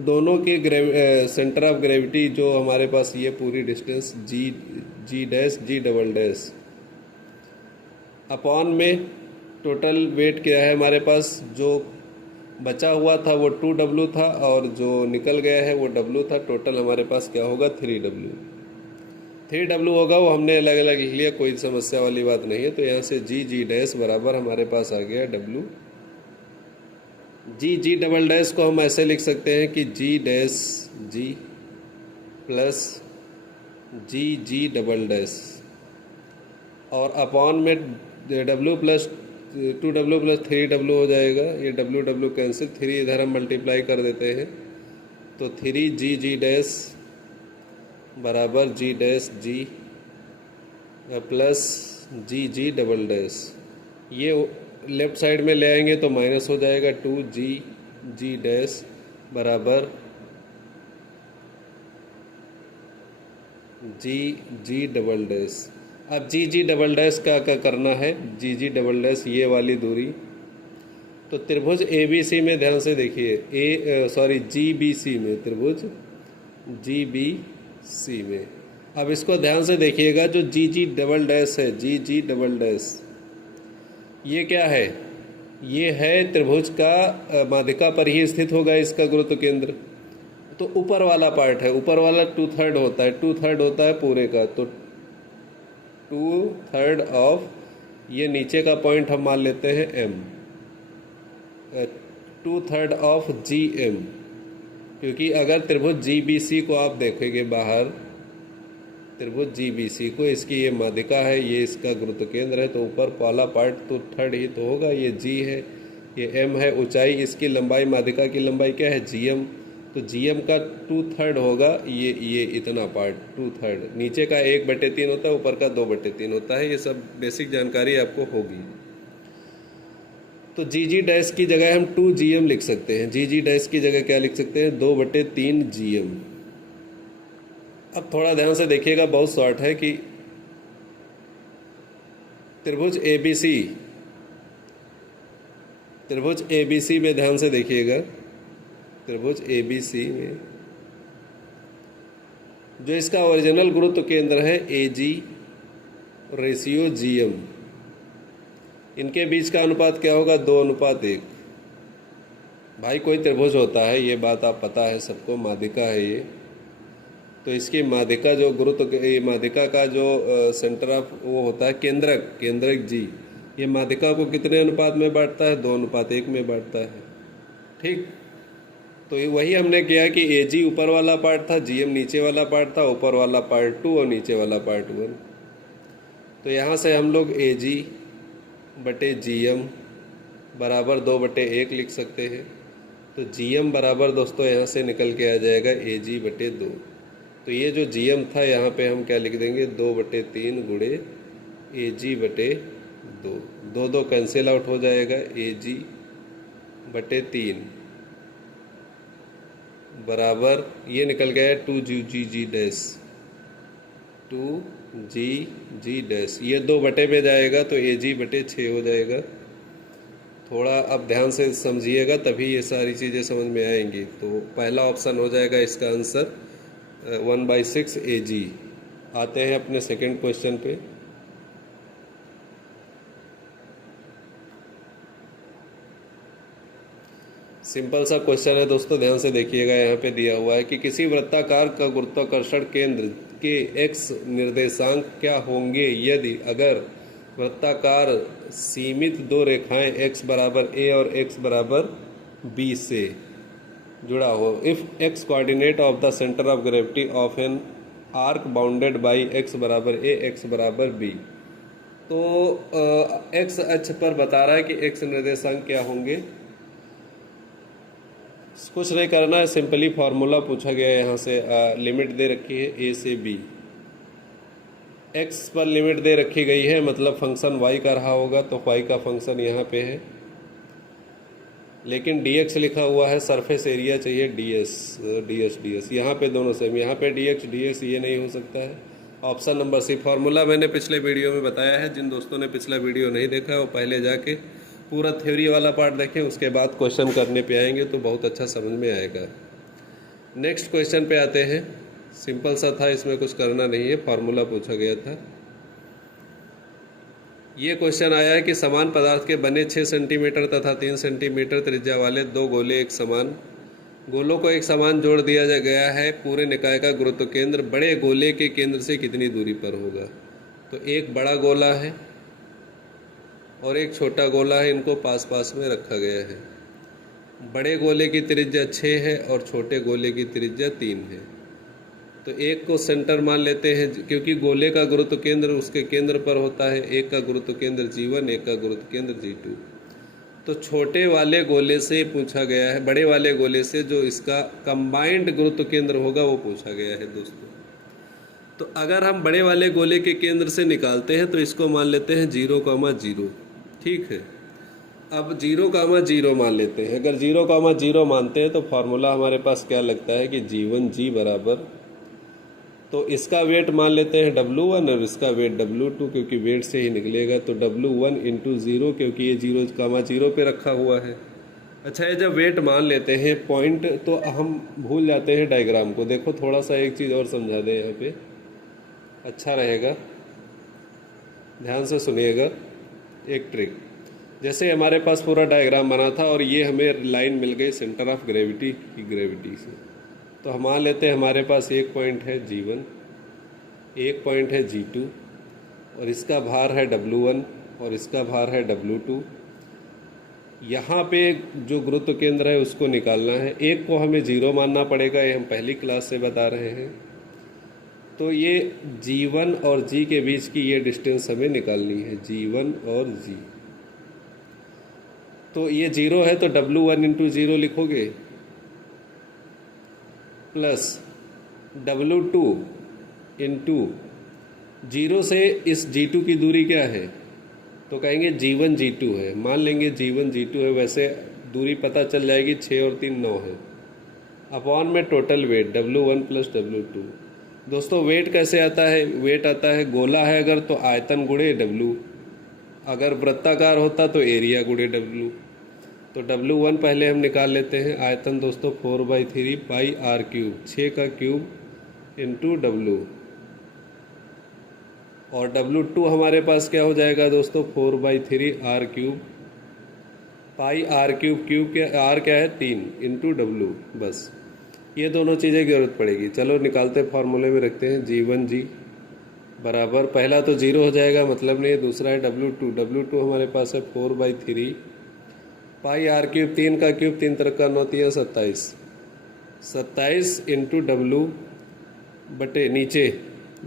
दोनों के सेंटर ऑफ ग्रेविटी जो हमारे पास ये पूरी डिस्टेंस जी डैश जी डबल डैश अपॉन में टोटल वेट क्या है हमारे पास? जो बचा हुआ था वो 2W था और जो निकल गया है वो W था। टोटल हमारे पास क्या होगा? 3W होगा। वो हमने अलग अलग लिख लिया, कोई समस्या वाली बात नहीं है। तो यहाँ से जी जी डैश बराबर हमारे पास आ गया W। जी जी डबल डैश को हम ऐसे लिख सकते हैं कि जी डैश जी प्लस जी जी डबल डैश और अपॉन में W plus 2W plus 3W हो जाएगा, ये W कैंसिल, 3 इधर हम मल्टीप्लाई कर देते हैं तो 3G डैश बराबर G dash G plus G double dash. ये लेफ्ट साइड में ले आएंगे तो माइनस हो जाएगा, 2G डैश बराबर G डबल डैश। अब G डबल डैश का क्या करना है, G डबल डैश ये वाली दूरी, तो त्रिभुज ABC में ध्यान से देखिए, GBC में, त्रिभुज GBC में। अब इसको ध्यान से देखिएगा, जो G डबल डैश है, G डबल डैश, ये क्या है, ये है त्रिभुज का माध्यिका पर ही स्थित होगा इसका गुरुत्व केंद्र। तो ऊपर वाला पार्ट है, ऊपर वाला 2/3 होता है, 2/3 होता है पूरे का, तो 2/3 ऑफ, ये नीचे का पॉइंट हम मान लेते हैं M, 2/3 ऑफ GM, क्योंकि अगर त्रिभुज GBC को आप देखेंगे बाहर, त्रिभुज GBC को, इसकी ये माध्यिका है, ये इसका गुरुत्व केंद्र है, तो ऊपर वाला पार्ट 2/3 ही तो होगा। ये G है, ये M है, ऊंचाई, इसकी लंबाई, माध्यिका की लंबाई क्या है, GM, तो GM का 2/3 होगा, ये इतना पार्ट 2/3, नीचे का 1/3 होता है, ऊपर का 2/3 होता है। ये सब बेसिक जानकारी आपको होगी। तो G डैश की जगह हम 2GM लिख सकते हैं, G डैश की जगह क्या लिख सकते हैं, 2/3 GM। अब थोड़ा ध्यान से देखिएगा, बहुत शॉर्ट है कि त्रिभुज ABC में ध्यान से देखिएगा, त्रिभुज ABC में जो इसका ओरिजिनल गुरुत्व केंद्र है AG रेशियो GM, इनके बीच का अनुपात क्या होगा, 2:1। भाई कोई त्रिभुज होता है, ये बात आप पता है सबको, माध्यिका है ये, तो इसकी माध्यिका जो गुरुत्व, ये माध्यिका का जो सेंटर ऑफ वो होता है केंद्रक G, ये माध्यिका को कितने अनुपात में बांटता है, 2:1 में बांटता है। ठीक, तो ये वही हमने किया कि AG ऊपर वाला पार्ट था, GM नीचे वाला पार्ट था, ऊपर वाला पार्ट 2 और नीचे वाला पार्ट 1। तो यहाँ से हम लोग AG बटे GM बराबर 2/1 लिख सकते हैं। तो GM बराबर दोस्तों यहाँ से निकल के आ जाएगा AG बटे 2। तो ये जो GM था यहाँ पे हम क्या लिख देंगे, 2/3 गुणे AG बटे 2, 2 कैंसिल आउट हो जाएगा, AG बटे 3 बराबर, ये निकल गया 2G डैश, 2G डैश, ये 2 में जाएगा तो AG बटे 6 हो जाएगा। थोड़ा अब ध्यान से समझिएगा, तभी ये सारी चीज़ें समझ में आएंगी। तो पहला ऑप्शन हो जाएगा इसका आंसर 1/6 AG। आते हैं अपने सेकंड क्वेश्चन पे। सिंपल सा क्वेश्चन है दोस्तों, ध्यान से देखिएगा। यहाँ पे दिया हुआ है कि किसी वृत्ताकार का गुरुत्वाकर्षण केंद्र के x निर्देशांक क्या होंगे यदि अगर वृत्ताकार सीमित 2 रेखाएं x बराबर a और x बराबर b से जुड़ा हो। If x coordinate of the centre of gravity of an arc bounded by x बराबर a, x बराबर b। तो x अक्ष पर बता रहा है कि x निर्देशांक क्या होंगे। कुछ नहीं करना है, सिंपली फार्मूला पूछा गया है। यहाँ से लिमिट दे रखी है a से b, x पर लिमिट दे रखी गई है, मतलब फंक्शन y का रहा होगा, तो y का फंक्शन यहाँ पे है, लेकिन dx लिखा हुआ है, सरफेस एरिया चाहिए ds, यहाँ पे दोनों सेम, यहाँ पे dx ये नहीं हो सकता है। Option number C. फार्मूला मैंने पिछले वीडियो में बताया है, जिन दोस्तों ने पिछला वीडियो नहीं देखा वो पहले जाके पूरा थ्योरी वाला पार्ट देखें, उसके बाद क्वेश्चन करने पे आएंगे तो बहुत अच्छा समझ में आएगा। नेक्स्ट क्वेश्चन पे आते हैं। सिंपल सा था, इसमें कुछ करना नहीं है, फार्मूला पूछा गया था। ये क्वेश्चन आया है कि समान पदार्थ के बने 6 सेंटीमीटर तथा 3 सेंटीमीटर त्रिज्या वाले 2 गोले गोलों को एक समान जोड़ दिया गया है। पूरे निकाय का गुरुत्व केंद्र बड़े गोले के केंद्र से कितनी दूरी पर होगा। तो एक बड़ा गोला है और एक छोटा गोला है, इनको पास पास में रखा गया है। बड़े गोले की त्रिज्या 6 है और छोटे गोले की त्रिज्या 3 है। तो एक को सेंटर मान लेते हैं, क्योंकि गोले का गुरुत्व केंद्र उसके केंद्र पर होता है। एक का गुरुत्व केंद्र G1, एक का गुरुत्व केंद्र G2। तो छोटे वाले गोले से पूछा गया है, बड़े वाले गोले से जो इसका कंबाइंड गुरुत्व केंद्र होगा वो पूछा गया है दोस्तों। तो अगर हम बड़े वाले गोले के केंद्र से निकालते हैं तो इसको मान लेते हैं 0,0, ठीक है। अब 0,0 मान लेते हैं। अगर 0,0 मानते हैं तो फार्मूला हमारे पास क्या लगता है कि G1G बराबर, तो इसका वेट मान लेते हैं W1 और इसका वेट W2, क्योंकि वेट से ही निकलेगा। तो W1 × 0, क्योंकि ये 0,0 पे रखा हुआ है। अच्छा, ये जब वेट मान लेते हैं पॉइंट, तो हम भूल जाते हैं डायग्राम को। देखो थोड़ा सा एक चीज़ और समझा दें यहाँ पे, अच्छा रहेगा, ध्यान से सुनिएगा। एक ट्रिक, जैसे हमारे पास पूरा डायग्राम बना था और ये हमें लाइन मिल गई सेंटर ऑफ ग्रेविटी की ग्रेविटी से। तो हम मान लेते हैं हमारे पास एक पॉइंट है G1, एक पॉइंट है G2, और इसका भार है W1 और इसका भार है W2। यहाँ पे जो गुरुत्व केंद्र है उसको निकालना है। एक को हमें 0 मानना पड़ेगा, ये हम पहली क्लास से बता रहे हैं। तो ये G1 और G के बीच की ये डिस्टेंस हमें निकालनी है, G1 और G। तो ये 0 है तो W1 × 0 लिखोगे, प्लस W2 × 0 से इस G2 की दूरी क्या है, तो कहेंगे G1 G2 है। मान लेंगे G1 G2 है, वैसे दूरी पता चल जाएगी, 6 और 3 9 है। अपॉन में टोटल वेट W1 + W2। दोस्तों वेट कैसे आता है, वेट आता है, गोला है अगर तो आयतन गुणे W, अगर वृत्ताकार होता तो एरिया गुणे W। तो W1 पहले हम निकाल लेते हैं। आयतन दोस्तों 4/3 πr³, 6 का क्यूब × W, और W2 हमारे पास क्या हो जाएगा दोस्तों, 4/3 r³ πr³ क्यूब क्या, r क्या है 3 × W। बस ये दोनों चीज़ें की जरूरत पड़ेगी। चलो निकालते, फार्मूले में रखते हैं। G1G बराबर, पहला तो 0 हो जाएगा, मतलब नहीं। दूसरा है W2 हमारे पास है 4/3 πr³, 3 का क्यूब 3 × 9 = 27, 27 × W बटे, नीचे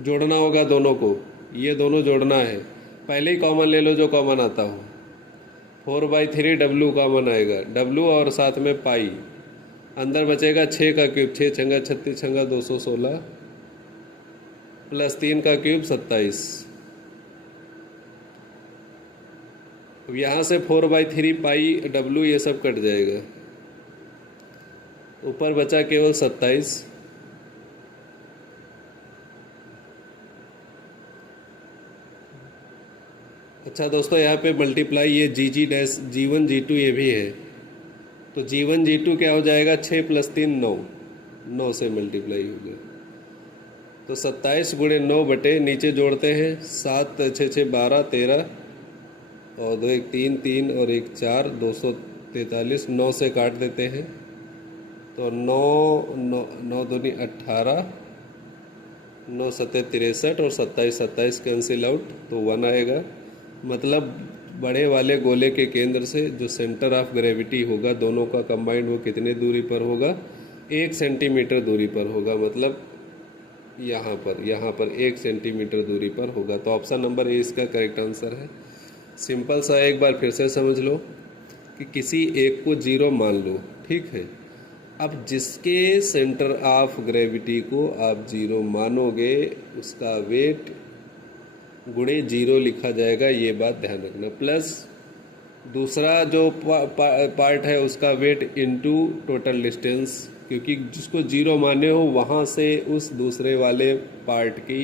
जोड़ना होगा दोनों को, ये दोनों जोड़ना है। पहले ही कॉमन ले लो जो कॉमन आता हो। 4/3 W कॉमन आएगा, W और साथ में पाई, अंदर बचेगा 6 का क्यूब, 6 × 36 × 216, प्लस 3 का क्यूब 27। अब यहाँ से 4/3 πW ये सब कट जाएगा, ऊपर बचा केवल 27। अच्छा दोस्तों, यहाँ पे मल्टीप्लाई, ये G1 G2 ये भी है, तो G1 G2 क्या हो जाएगा, 6 + 3 9, 9 से मल्टीप्लाई हो गया। तो 27 × 9 बटे, नीचे जोड़ते हैं, 7 × 6 = 12, 13 और 2 × 1 3, 3 और 1 4, 243। 9 से काट देते हैं तो 9 दूनी 18, 9 7 63 और 27 कैंसिल आउट, तो 1 आएगा। मतलब बड़े वाले गोले के केंद्र से जो सेंटर ऑफ ग्रेविटी होगा दोनों का कंबाइंड, वो कितने दूरी पर होगा, 1 सेंटीमीटर दूरी पर होगा। मतलब यहाँ पर 1 सेंटीमीटर दूरी पर होगा। तो ऑप्शन नंबर ए इसका करेक्ट आंसर है। सिंपल सा, एक बार फिर से समझ लो कि किसी एक को 0 मान लो, ठीक है। अब जिसके सेंटर ऑफ ग्रेविटी को आप 0 मानोगे उसका वेट गुणे 0 लिखा जाएगा, ये बात ध्यान रखना। प्लस दूसरा जो पार्ट है उसका वेट इनटू टोटल डिस्टेंस, क्योंकि जिसको 0 माने हो वहाँ से उस दूसरे वाले पार्ट की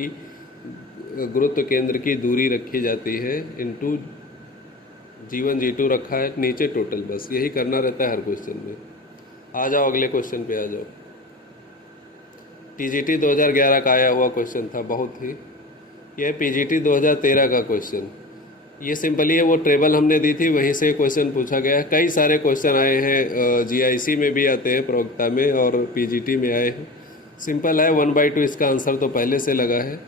गुरुत्व केंद्र की दूरी रखी जाती है, इनटू G1 G2 रखा है नीचे टोटल। बस यही करना रहता है हर क्वेश्चन में। आ जाओ अगले क्वेश्चन पे आ जाओ। TGT 2011 का आया हुआ क्वेश्चन था, बहुत ही। यह PGT 2013 का क्वेश्चन, ये सिंपली है वो टेबल हमने दी थी वहीं से क्वेश्चन पूछा गया है। कई सारे क्वेश्चन आए हैं, GIC में भी आते हैं, प्रवक्ता में, और PGT में आए हैं। सिंपल है, 1/2 इसका आंसर तो पहले से लगा है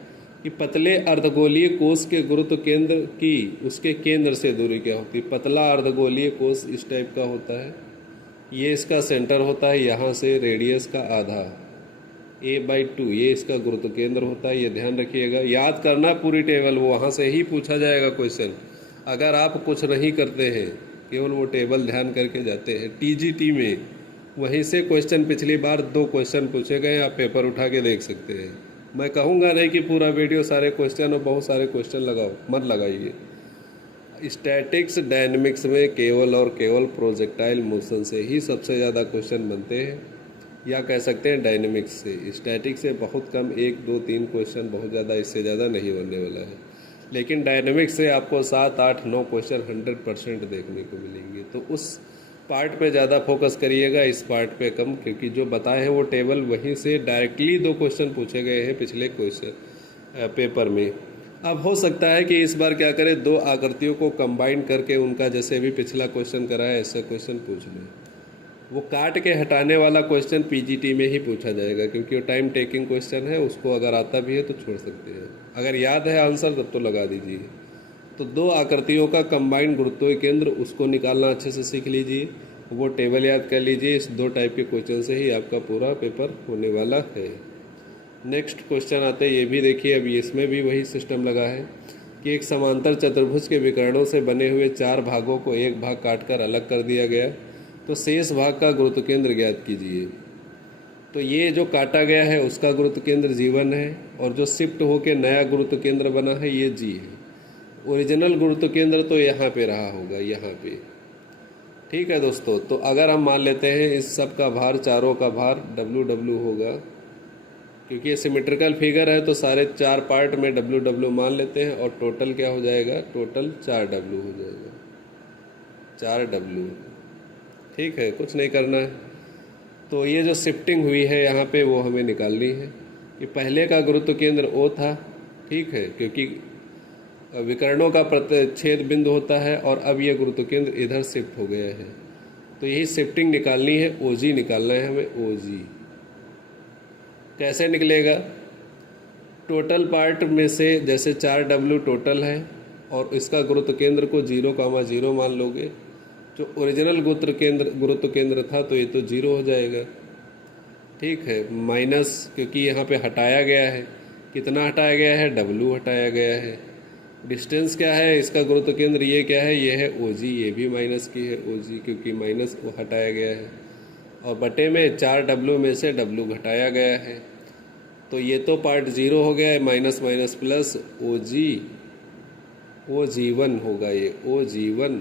कि पतले अर्धगोलीय कोष के गुरुत्व केंद्र की उसके केंद्र से दूरी क्या होती है। पतला अर्धगोलीय कोष इस टाइप का होता है, ये इसका सेंटर होता है, यहाँ से रेडियस का आधा, a/2 ये इसका गुरुत्व केंद्र होता है, ये ध्यान रखिएगा। याद करना पूरी टेबल, वो वहाँ से ही पूछा जाएगा क्वेश्चन। अगर आप कुछ नहीं करते हैं, केवल वो टेबल ध्यान करके जाते हैं, टीजीटी में वहीं से क्वेश्चन पिछली बार 2 क्वेश्चन पूछे गए, आप पेपर उठा के देख सकते हैं। मैं कहूँगा नहीं कि पूरा वीडियो सारे क्वेश्चन और बहुत सारे क्वेश्चन लगाओ, मत लगाइए। स्टैटिक्स डायनेमिक्स में केवल और केवल प्रोजेक्टाइल मोशन से ही सबसे ज़्यादा क्वेश्चन बनते हैं, या कह सकते हैं डायनेमिक्स से। स्टैटिक से बहुत कम 1, 2, 3 क्वेश्चन, बहुत ज़्यादा, इससे ज़्यादा नहीं बनने वाला है। लेकिन डायनेमिक्स से आपको 7, 8, 9 क्वेश्चन 100% देखने को मिलेंगे। तो उस पार्ट पे ज़्यादा फोकस करिएगा, इस पार्ट पे कम, क्योंकि जो बताए हैं वो टेबल वहीं से डायरेक्टली 2 क्वेश्चन पूछे गए हैं पिछले क्वेश्चन पेपर में। अब हो सकता है कि इस बार क्या करें, 2 आकृतियों को कंबाइन करके उनका जैसे भी पिछला क्वेश्चन कराया ऐसा क्वेश्चन पूछ लें। वो काट के हटाने वाला क्वेश्चन पीजीटी में ही पूछा जाएगा, क्योंकि वो टाइम टेकिंग क्वेश्चन है, उसको अगर आता भी है तो छोड़ सकते हैं। अगर याद है आंसर तब तो लगा दीजिए। तो 2 आकृतियों का कंबाइंड गुरुत्वीय केंद्र, उसको निकालना अच्छे से सीख लीजिए, वो टेबल याद कर लीजिए। इस 2 टाइप के क्वेश्चन से ही आपका पूरा पेपर होने वाला है। नेक्स्ट क्वेश्चन आते हैं, ये भी देखिए। अभी इसमें भी वही सिस्टम लगा है कि एक समांतर चतुर्भुज के विकर्णों से बने हुए 4 भागों को एक भाग काटकर अलग कर दिया गया, तो शेष भाग का गुरुत्व केंद्र ज्ञात कीजिए। तो ये जो काटा गया है उसका गुरुत्व केंद्र G1 है, और जो शिफ्ट होके नया गुरुत्व केंद्र बना है ये G है। ओरिजिनल गुरुत्व केंद्र तो यहाँ पे रहा होगा, यहाँ पे। ठीक है दोस्तों, तो अगर हम मान लेते हैं इस सब का भार, चारों का भार WW होगा, क्योंकि ये सिमेट्रिकल फिगर है तो सारे 4 पार्ट में WW मान लेते हैं, और टोटल क्या हो जाएगा, टोटल 4W हो जाएगा, 4W। ठीक है, कुछ नहीं करना है। तो ये जो शिफ्टिंग हुई है यहाँ पे वो हमें निकालनी है कि पहले का गुरुत्व केंद्र O था, ठीक है, क्योंकि विकर्णों का प्रतिच्छेद बिंदु होता है, और अब ये गुरुत्व केंद्र इधर शिफ्ट हो गया है। तो यही शिफ्टिंग निकालनी है, OG निकालना है हमें, OG। कैसे निकलेगा, टोटल पार्ट में से जैसे 4W टोटल है, और इसका गुरुत्व केंद्र को 0,0 मान लोगे, जो ओरिजिनल गुरुत्व केंद्र था तो ये तो 0 हो जाएगा। ठीक है, माइनस, क्योंकि यहाँ पे हटाया गया है, कितना हटाया गया है, W हटाया गया है। डिस्टेंस क्या है, इसका गुरुत्व केंद्र ये क्या है, ये है OG, ये भी माइनस की है OG, क्योंकि माइनस को हटाया गया है, और बटे में 4W में से W घटाया गया है। तो ये तो पार्ट 0 हो गया है, माइनस माइनस प्लस OG1 होगा, ये OG1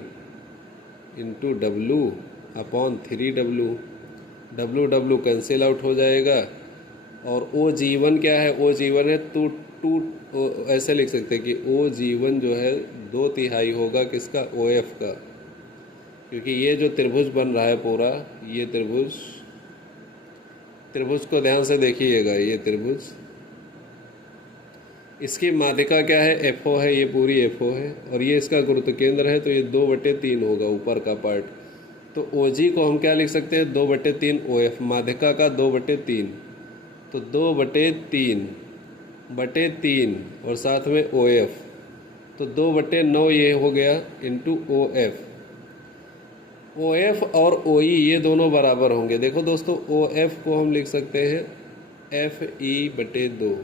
into W/3W, W cancel out हो जाएगा, और OG1 क्या है, OG1 है ऐसे लिख सकते हैं कि OG1 जो है 2/3 होगा किसका, OF का, क्योंकि ये जो त्रिभुज बन रहा है पूरा, ये त्रिभुज को ध्यान से देखिएगा, ये त्रिभुज, इसकी माध्यिका क्या है, FO है, ये पूरी FO है, और ये इसका गुरुत्व केंद्र है, तो ये 2/3 होगा ऊपर का पार्ट। तो OG को हम क्या लिख सकते हैं, 2/3 OF, माध्यिका का 2/3, तो 2/3 और साथ में OF, तो 2/9 ये हो गया इंटू OF। OF और OE ये दोनों बराबर होंगे। देखो दोस्तों, OF को हम लिख सकते हैं FE/2।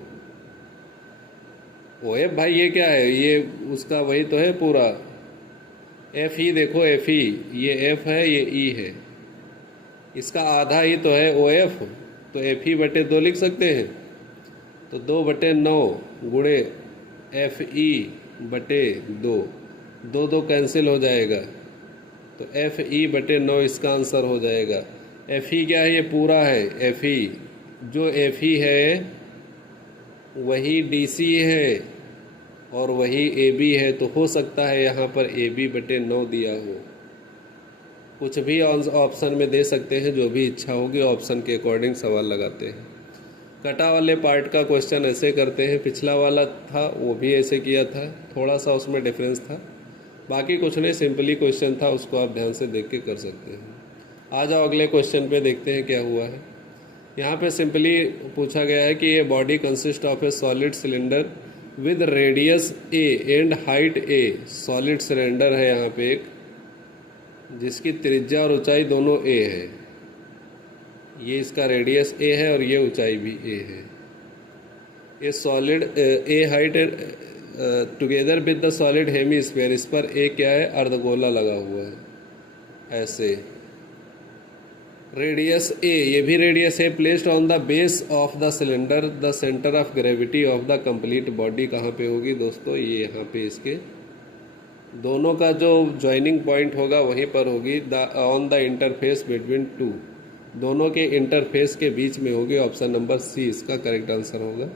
OF भाई ये क्या है, ये उसका वही तो है पूरा, FE देखो, FE ये F है, ये E है, इसका आधा ही तो है OF, तो FE/2 लिख सकते हैं। तो 2/9 गुणे FE/2, 2 कैंसिल हो जाएगा, तो FE/9 इसका आंसर हो जाएगा। FE क्या है, ये पूरा है FE, जो FE है वही DC है और वही AB है, तो हो सकता है यहाँ पर AB/9 दिया हो। कुछ भी ऑप्शन में दे सकते हैं, जो भी इच्छा होगी ऑप्शन के अकॉर्डिंग सवाल लगाते हैं। कटा वाले पार्ट का क्वेश्चन ऐसे करते हैं, पिछला वाला था वो भी ऐसे किया था, थोड़ा सा उसमें डिफरेंस था, बाकी कुछ नहीं, सिंपली क्वेश्चन था, उसको आप ध्यान से देख के कर सकते हैं। आ जाओ अगले क्वेश्चन पे, देखते हैं क्या हुआ है। यहाँ पे सिंपली पूछा गया है कि ये body consist of A solid cylinder with radius A and height A। Solid cylinder है यहाँ पे एक, जिसकी त्रिज्या और ऊंचाई दोनों A है। ये इसका रेडियस ए है और ये ऊंचाई भी ए है। ये solid A height together with the solid hemisphere, इस पर ए क्या है, अर्धगोला लगा हुआ है ऐसे। रेडियस ए, ये भी रेडियस है, placed on the base of the cylinder, the centre of gravity of the complete body कहाँ पे होगी दोस्तों, ये यहाँ पे इसके दोनों का जो ज्वाइनिंग पॉइंट होगा वहीं पर होगी, the on the interface between two, दोनों के इंटरफेस के बीच में होगी। ऑप्शन नंबर सी इसका करेक्ट आंसर होगा।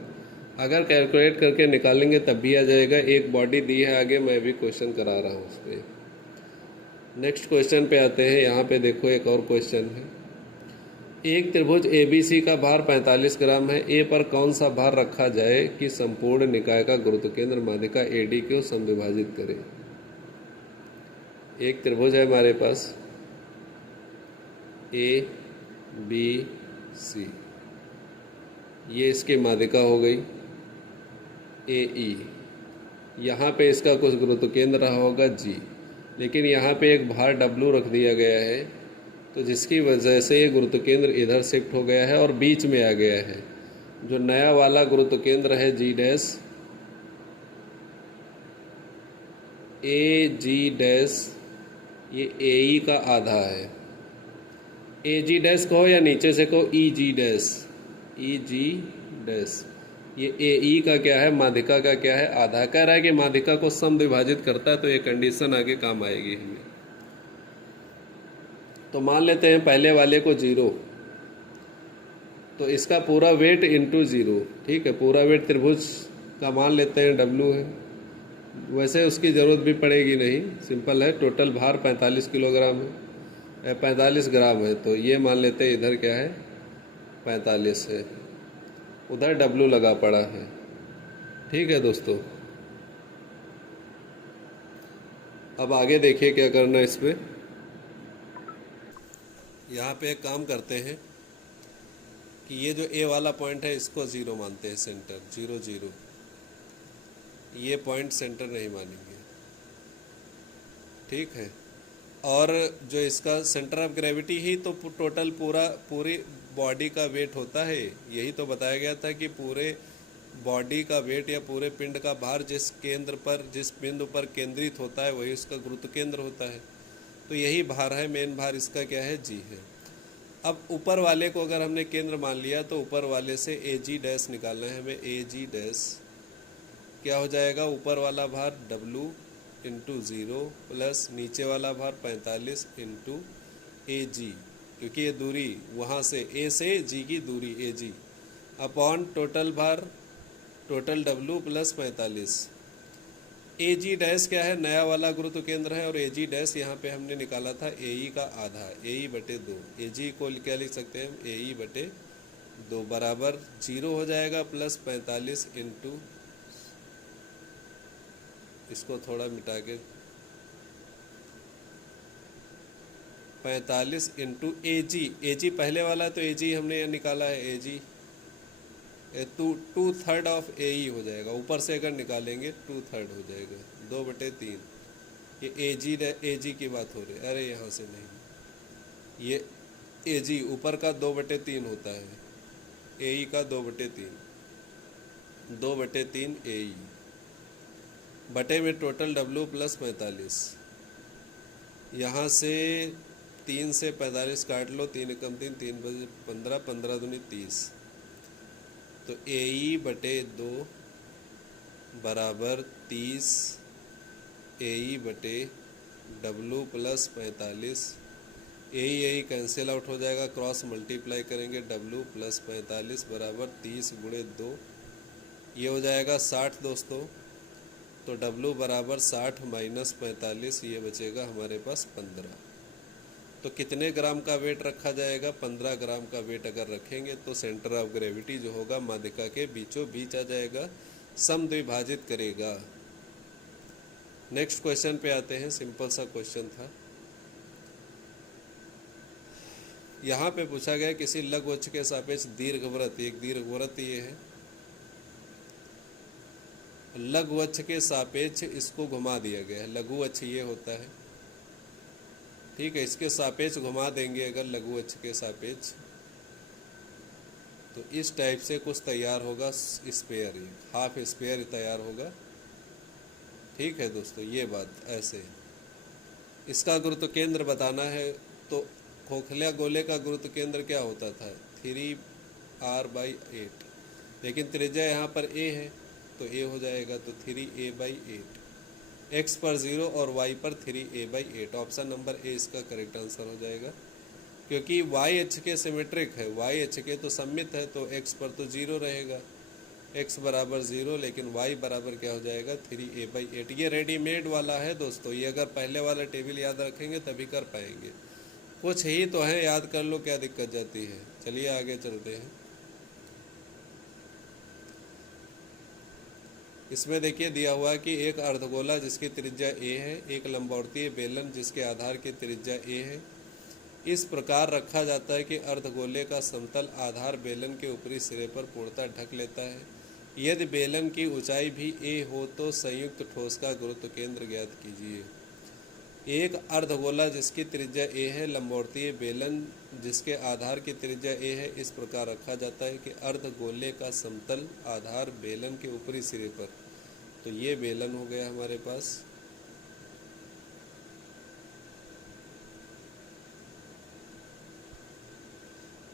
अगर कैलकुलेट करके निकालेंगे तब भी आ जाएगा। एक बॉडी दी है आगे, मैं भी क्वेश्चन करा रहा हूँ उस पर। नेक्स्ट क्वेश्चन पे आते हैं। यहाँ पे देखो एक और क्वेश्चन है। एक त्रिभुज ABC का भार 45 ग्राम है। ए पर कौन सा भार रखा जाए कि संपूर्ण निकाय का गुरुत्व केंद्र माध्यिका AD को समविभाजित करे। एक त्रिभुज है हमारे पास ABC, ये इसकी माध्यिका हो गई AE। यहाँ पे इसका कुछ गुरुत्व केंद्र रहा होगा G, लेकिन यहाँ पे एक भार W रख दिया गया है, तो जिसकी वजह से ये गुरुत्व केंद्र इधर शिफ्ट हो गया है और बीच में आ गया है। जो नया वाला गुरुत्व केंद्र है G डैश, AG डैश, ये AE का आधा है। AG डैश कहो या नीचे से कहो EG डैश, EG डैश, ये AE का क्या है, माध्यिका का क्या है, आधा। कह रहा है कि माध्यिका को समद्विभाजित करता है, तो ये कंडीशन आगे काम आएगी हमें। तो मान लेते हैं पहले वाले को 0, तो इसका पूरा वेट इंटू 0, ठीक है। पूरा वेट त्रिभुज का मान लेते हैं W है, वैसे उसकी ज़रूरत भी पड़ेगी नहीं, सिंपल है। टोटल भार 45 किलोग्राम है, 45 ग्राम है, तो ये मान लेते हैं इधर क्या है 45 है, उधर W लगा पड़ा है, ठीक है दोस्तों। अब आगे देखिए क्या करना है इस पर। यहाँ पे एक काम करते हैं कि ये जो A वाला पॉइंट है इसको 0 मानते हैं, सेंटर 0 0, ये पॉइंट सेंटर नहीं मानेंगे, ठीक है। और जो इसका सेंटर ऑफ ग्रेविटी ही तो टोटल पूरी बॉडी का वेट होता है, यही तो बताया गया था कि पूरे बॉडी का वेट या पूरे पिंड का भार जिस केंद्र पर, जिस बिंदु पर केंद्रित होता है वही उसका गुरुत्व केंद्र होता है। तो यही भार है, मेन भार इसका क्या है, G है। अब ऊपर वाले को अगर हमने केंद्र मान लिया तो ऊपर वाले से AG डैश निकालना है हमें। AG डैश क्या हो जाएगा, ऊपर वाला भार W इंटू 0 प्लस नीचे वाला भार 45 इंटू AG, क्योंकि ये दूरी वहाँ से A से G की दूरी AG, अपॉन टोटल भार, total W plus 45। AG dash क्या है, नया वाला गुरुत्व केंद्र है, और AG डैश यहाँ पे हमने निकाला था AE का आधा, AE बटे 2। AG को क्या लिख सकते हैं हम, AE बटे 2 बराबर 0 हो जाएगा, प्लस 45 इंटू, इसको थोड़ा मिटा के 45 इंटू AG पहले वाला तो AG हमने ये निकाला है, AG 2/3 ऑफ AE हो जाएगा, ऊपर से अगर निकालेंगे 2/3 हो जाएगा, 2/3। ये AG की बात हो रही है, अरे यहाँ से नहीं, ये AG ऊपर का 2/3 होता है, AE का 2/3, 2/3 AE बटे में टोटल W प्लस 45। यहाँ से 3 से 45 काट लो, 3 एकम 3, 3 बजे 15, 15 दूनी 30, तो AE बटे 2 बराबर 30 AE बटे W plus 45। AE cancel out हो जाएगा, क्रॉस मल्टीप्लाई करेंगे, W प्लस 45 बराबर 30 गुणे 2, ये हो जाएगा 60 दोस्तों। तो W बराबर 60 माइनस 45, ये बचेगा हमारे पास 15। तो कितने ग्राम का वेट रखा जाएगा, 15 ग्राम का वेट अगर रखेंगे तो सेंटर ऑफ ग्रेविटी जो होगा माध्यिका के बीचों बीच आ जाएगा, समद्विभाजित करेगा। नेक्स्ट क्वेश्चन पे आते हैं, सिंपल सा क्वेश्चन था। यहाँ पे पूछा गया किसी लघुवृत्त के सापेक्ष दीर्घवृत्त, एक दीर्घवृत्त ये है, लघुवृत्त के सापेक्ष इसको घुमा दिया गया है। लघुवृत्त ये होता है, ठीक है, इसके सापेक्ष घुमा देंगे अगर लघुवृत्त के सापेक्ष, तो इस टाइप से कुछ तैयार होगा स्पेयर, ये हाफ स्पेयर तैयार होगा। ठीक है दोस्तों, ये बात ऐसे है। इसका गुरुत्व केंद्र बताना है तो खोखला गोले का गुरुत्व केंद्र क्या होता था, 3r/8, लेकिन त्रिज्या यहाँ पर a है तो a हो जाएगा, तो 3a/8। x पर 0 और y पर 3a/8, ऑप्शन नंबर ए इसका करेक्ट आंसर हो जाएगा, क्योंकि y अक्ष के सिमेट्रिक है, y अक्ष के तो सममित है, तो x पर तो 0 रहेगा, x बराबर 0, लेकिन y बराबर क्या हो जाएगा 3a/8। ये रेडीमेड वाला है दोस्तों, ये अगर पहले वाला टेबल याद रखेंगे तभी कर पाएंगे। कुछ ही तो है, याद कर लो, क्या दिक्कत जाती है। चलिए आगे चलते हैं। इसमें देखिए दिया हुआ है कि एक अर्धगोला जिसकी त्रिज्या a है, एक लंबवर्तीय बेलन जिसके आधार की त्रिज्या a है, इस प्रकार रखा जाता है कि अर्धगोले का समतल आधार बेलन के ऊपरी सिरे पर पूर्णतः ढक लेता है। यदि बेलन की ऊंचाई भी a हो तो संयुक्त ठोस का गुरुत्व केंद्र ज्ञात कीजिए। एक अर्धगोला जिसकी त्रिज्या a है, लंबवर्तीय बेलन जिसके आधार की त्रिज्या a है, इस प्रकार रखा जाता है कि अर्धगोले का समतल आधार बेलन के ऊपरी सिरे पर, तो ये बेलन हो गया हमारे पास,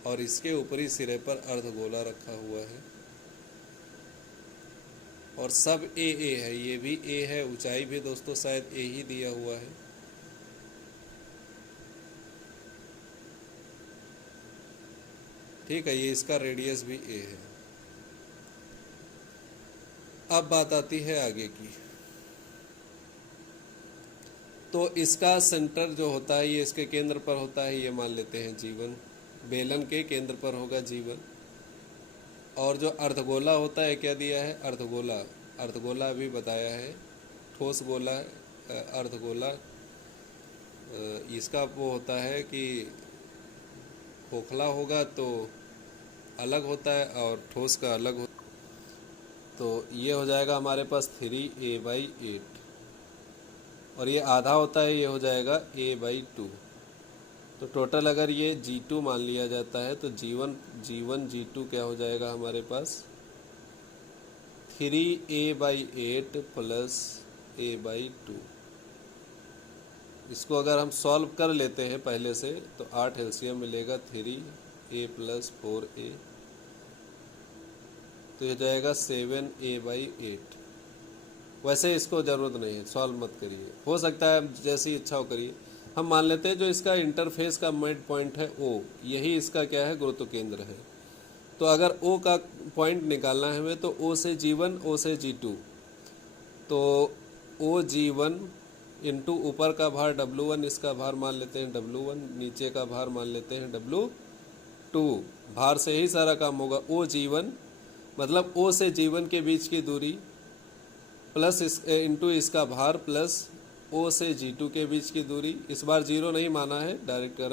और इसके ऊपरी सिरे पर अर्धगोला रखा हुआ है, और सब a है, ये भी a है, ऊंचाई भी दोस्तों शायद a ही दिया हुआ है। ठीक है, ये इसका रेडियस भी a है। अब बात आती है आगे की, तो इसका सेंटर जो होता है ये इसके केंद्र पर होता है, ये मान लेते हैं G1, बेलन के केंद्र पर होगा G1। और जो अर्धगोला होता है क्या दिया है, अर्धगोला अभी बताया है, ठोस गोला अर्धगोला, इसका वो होता है कि खोखला होगा तो अलग होता है और ठोस का अलग होता है। तो ये हो जाएगा हमारे पास 3a/8, और ये आधा होता है, ये हो जाएगा a/2। तो टोटल अगर ये G2 मान लिया जाता है तो G1 G2 क्या हो जाएगा हमारे पास 3a/8 प्लस a/2। इसको अगर हम सॉल्व कर लेते हैं पहले से तो 8 एलसीएम मिलेगा, 3a प्लस 4a, तो ये जाएगा 7a/8। वैसे इसको ज़रूरत नहीं है, सॉल्व मत करिए, हो सकता है जैसी इच्छा हो करिए। हम मान लेते हैं जो इसका इंटरफेस का मिड पॉइंट है O, यही इसका क्या है गुरुत्व केंद्र है। तो अगर O का पॉइंट निकालना है हमें तो O से G1, O से G2, तो OG1 इंटू ऊपर का भार W1, इसका भार मान लेते हैं W1, नीचे का भार मान लेते हैं W2, भार से ही सारा काम होगा। OG1 मतलब O से G1 के बीच की दूरी प्लस इंटू इसका भार प्लस O से G2 के बीच की दूरी, इस बार 0 नहीं माना है, डायरेक्ट कर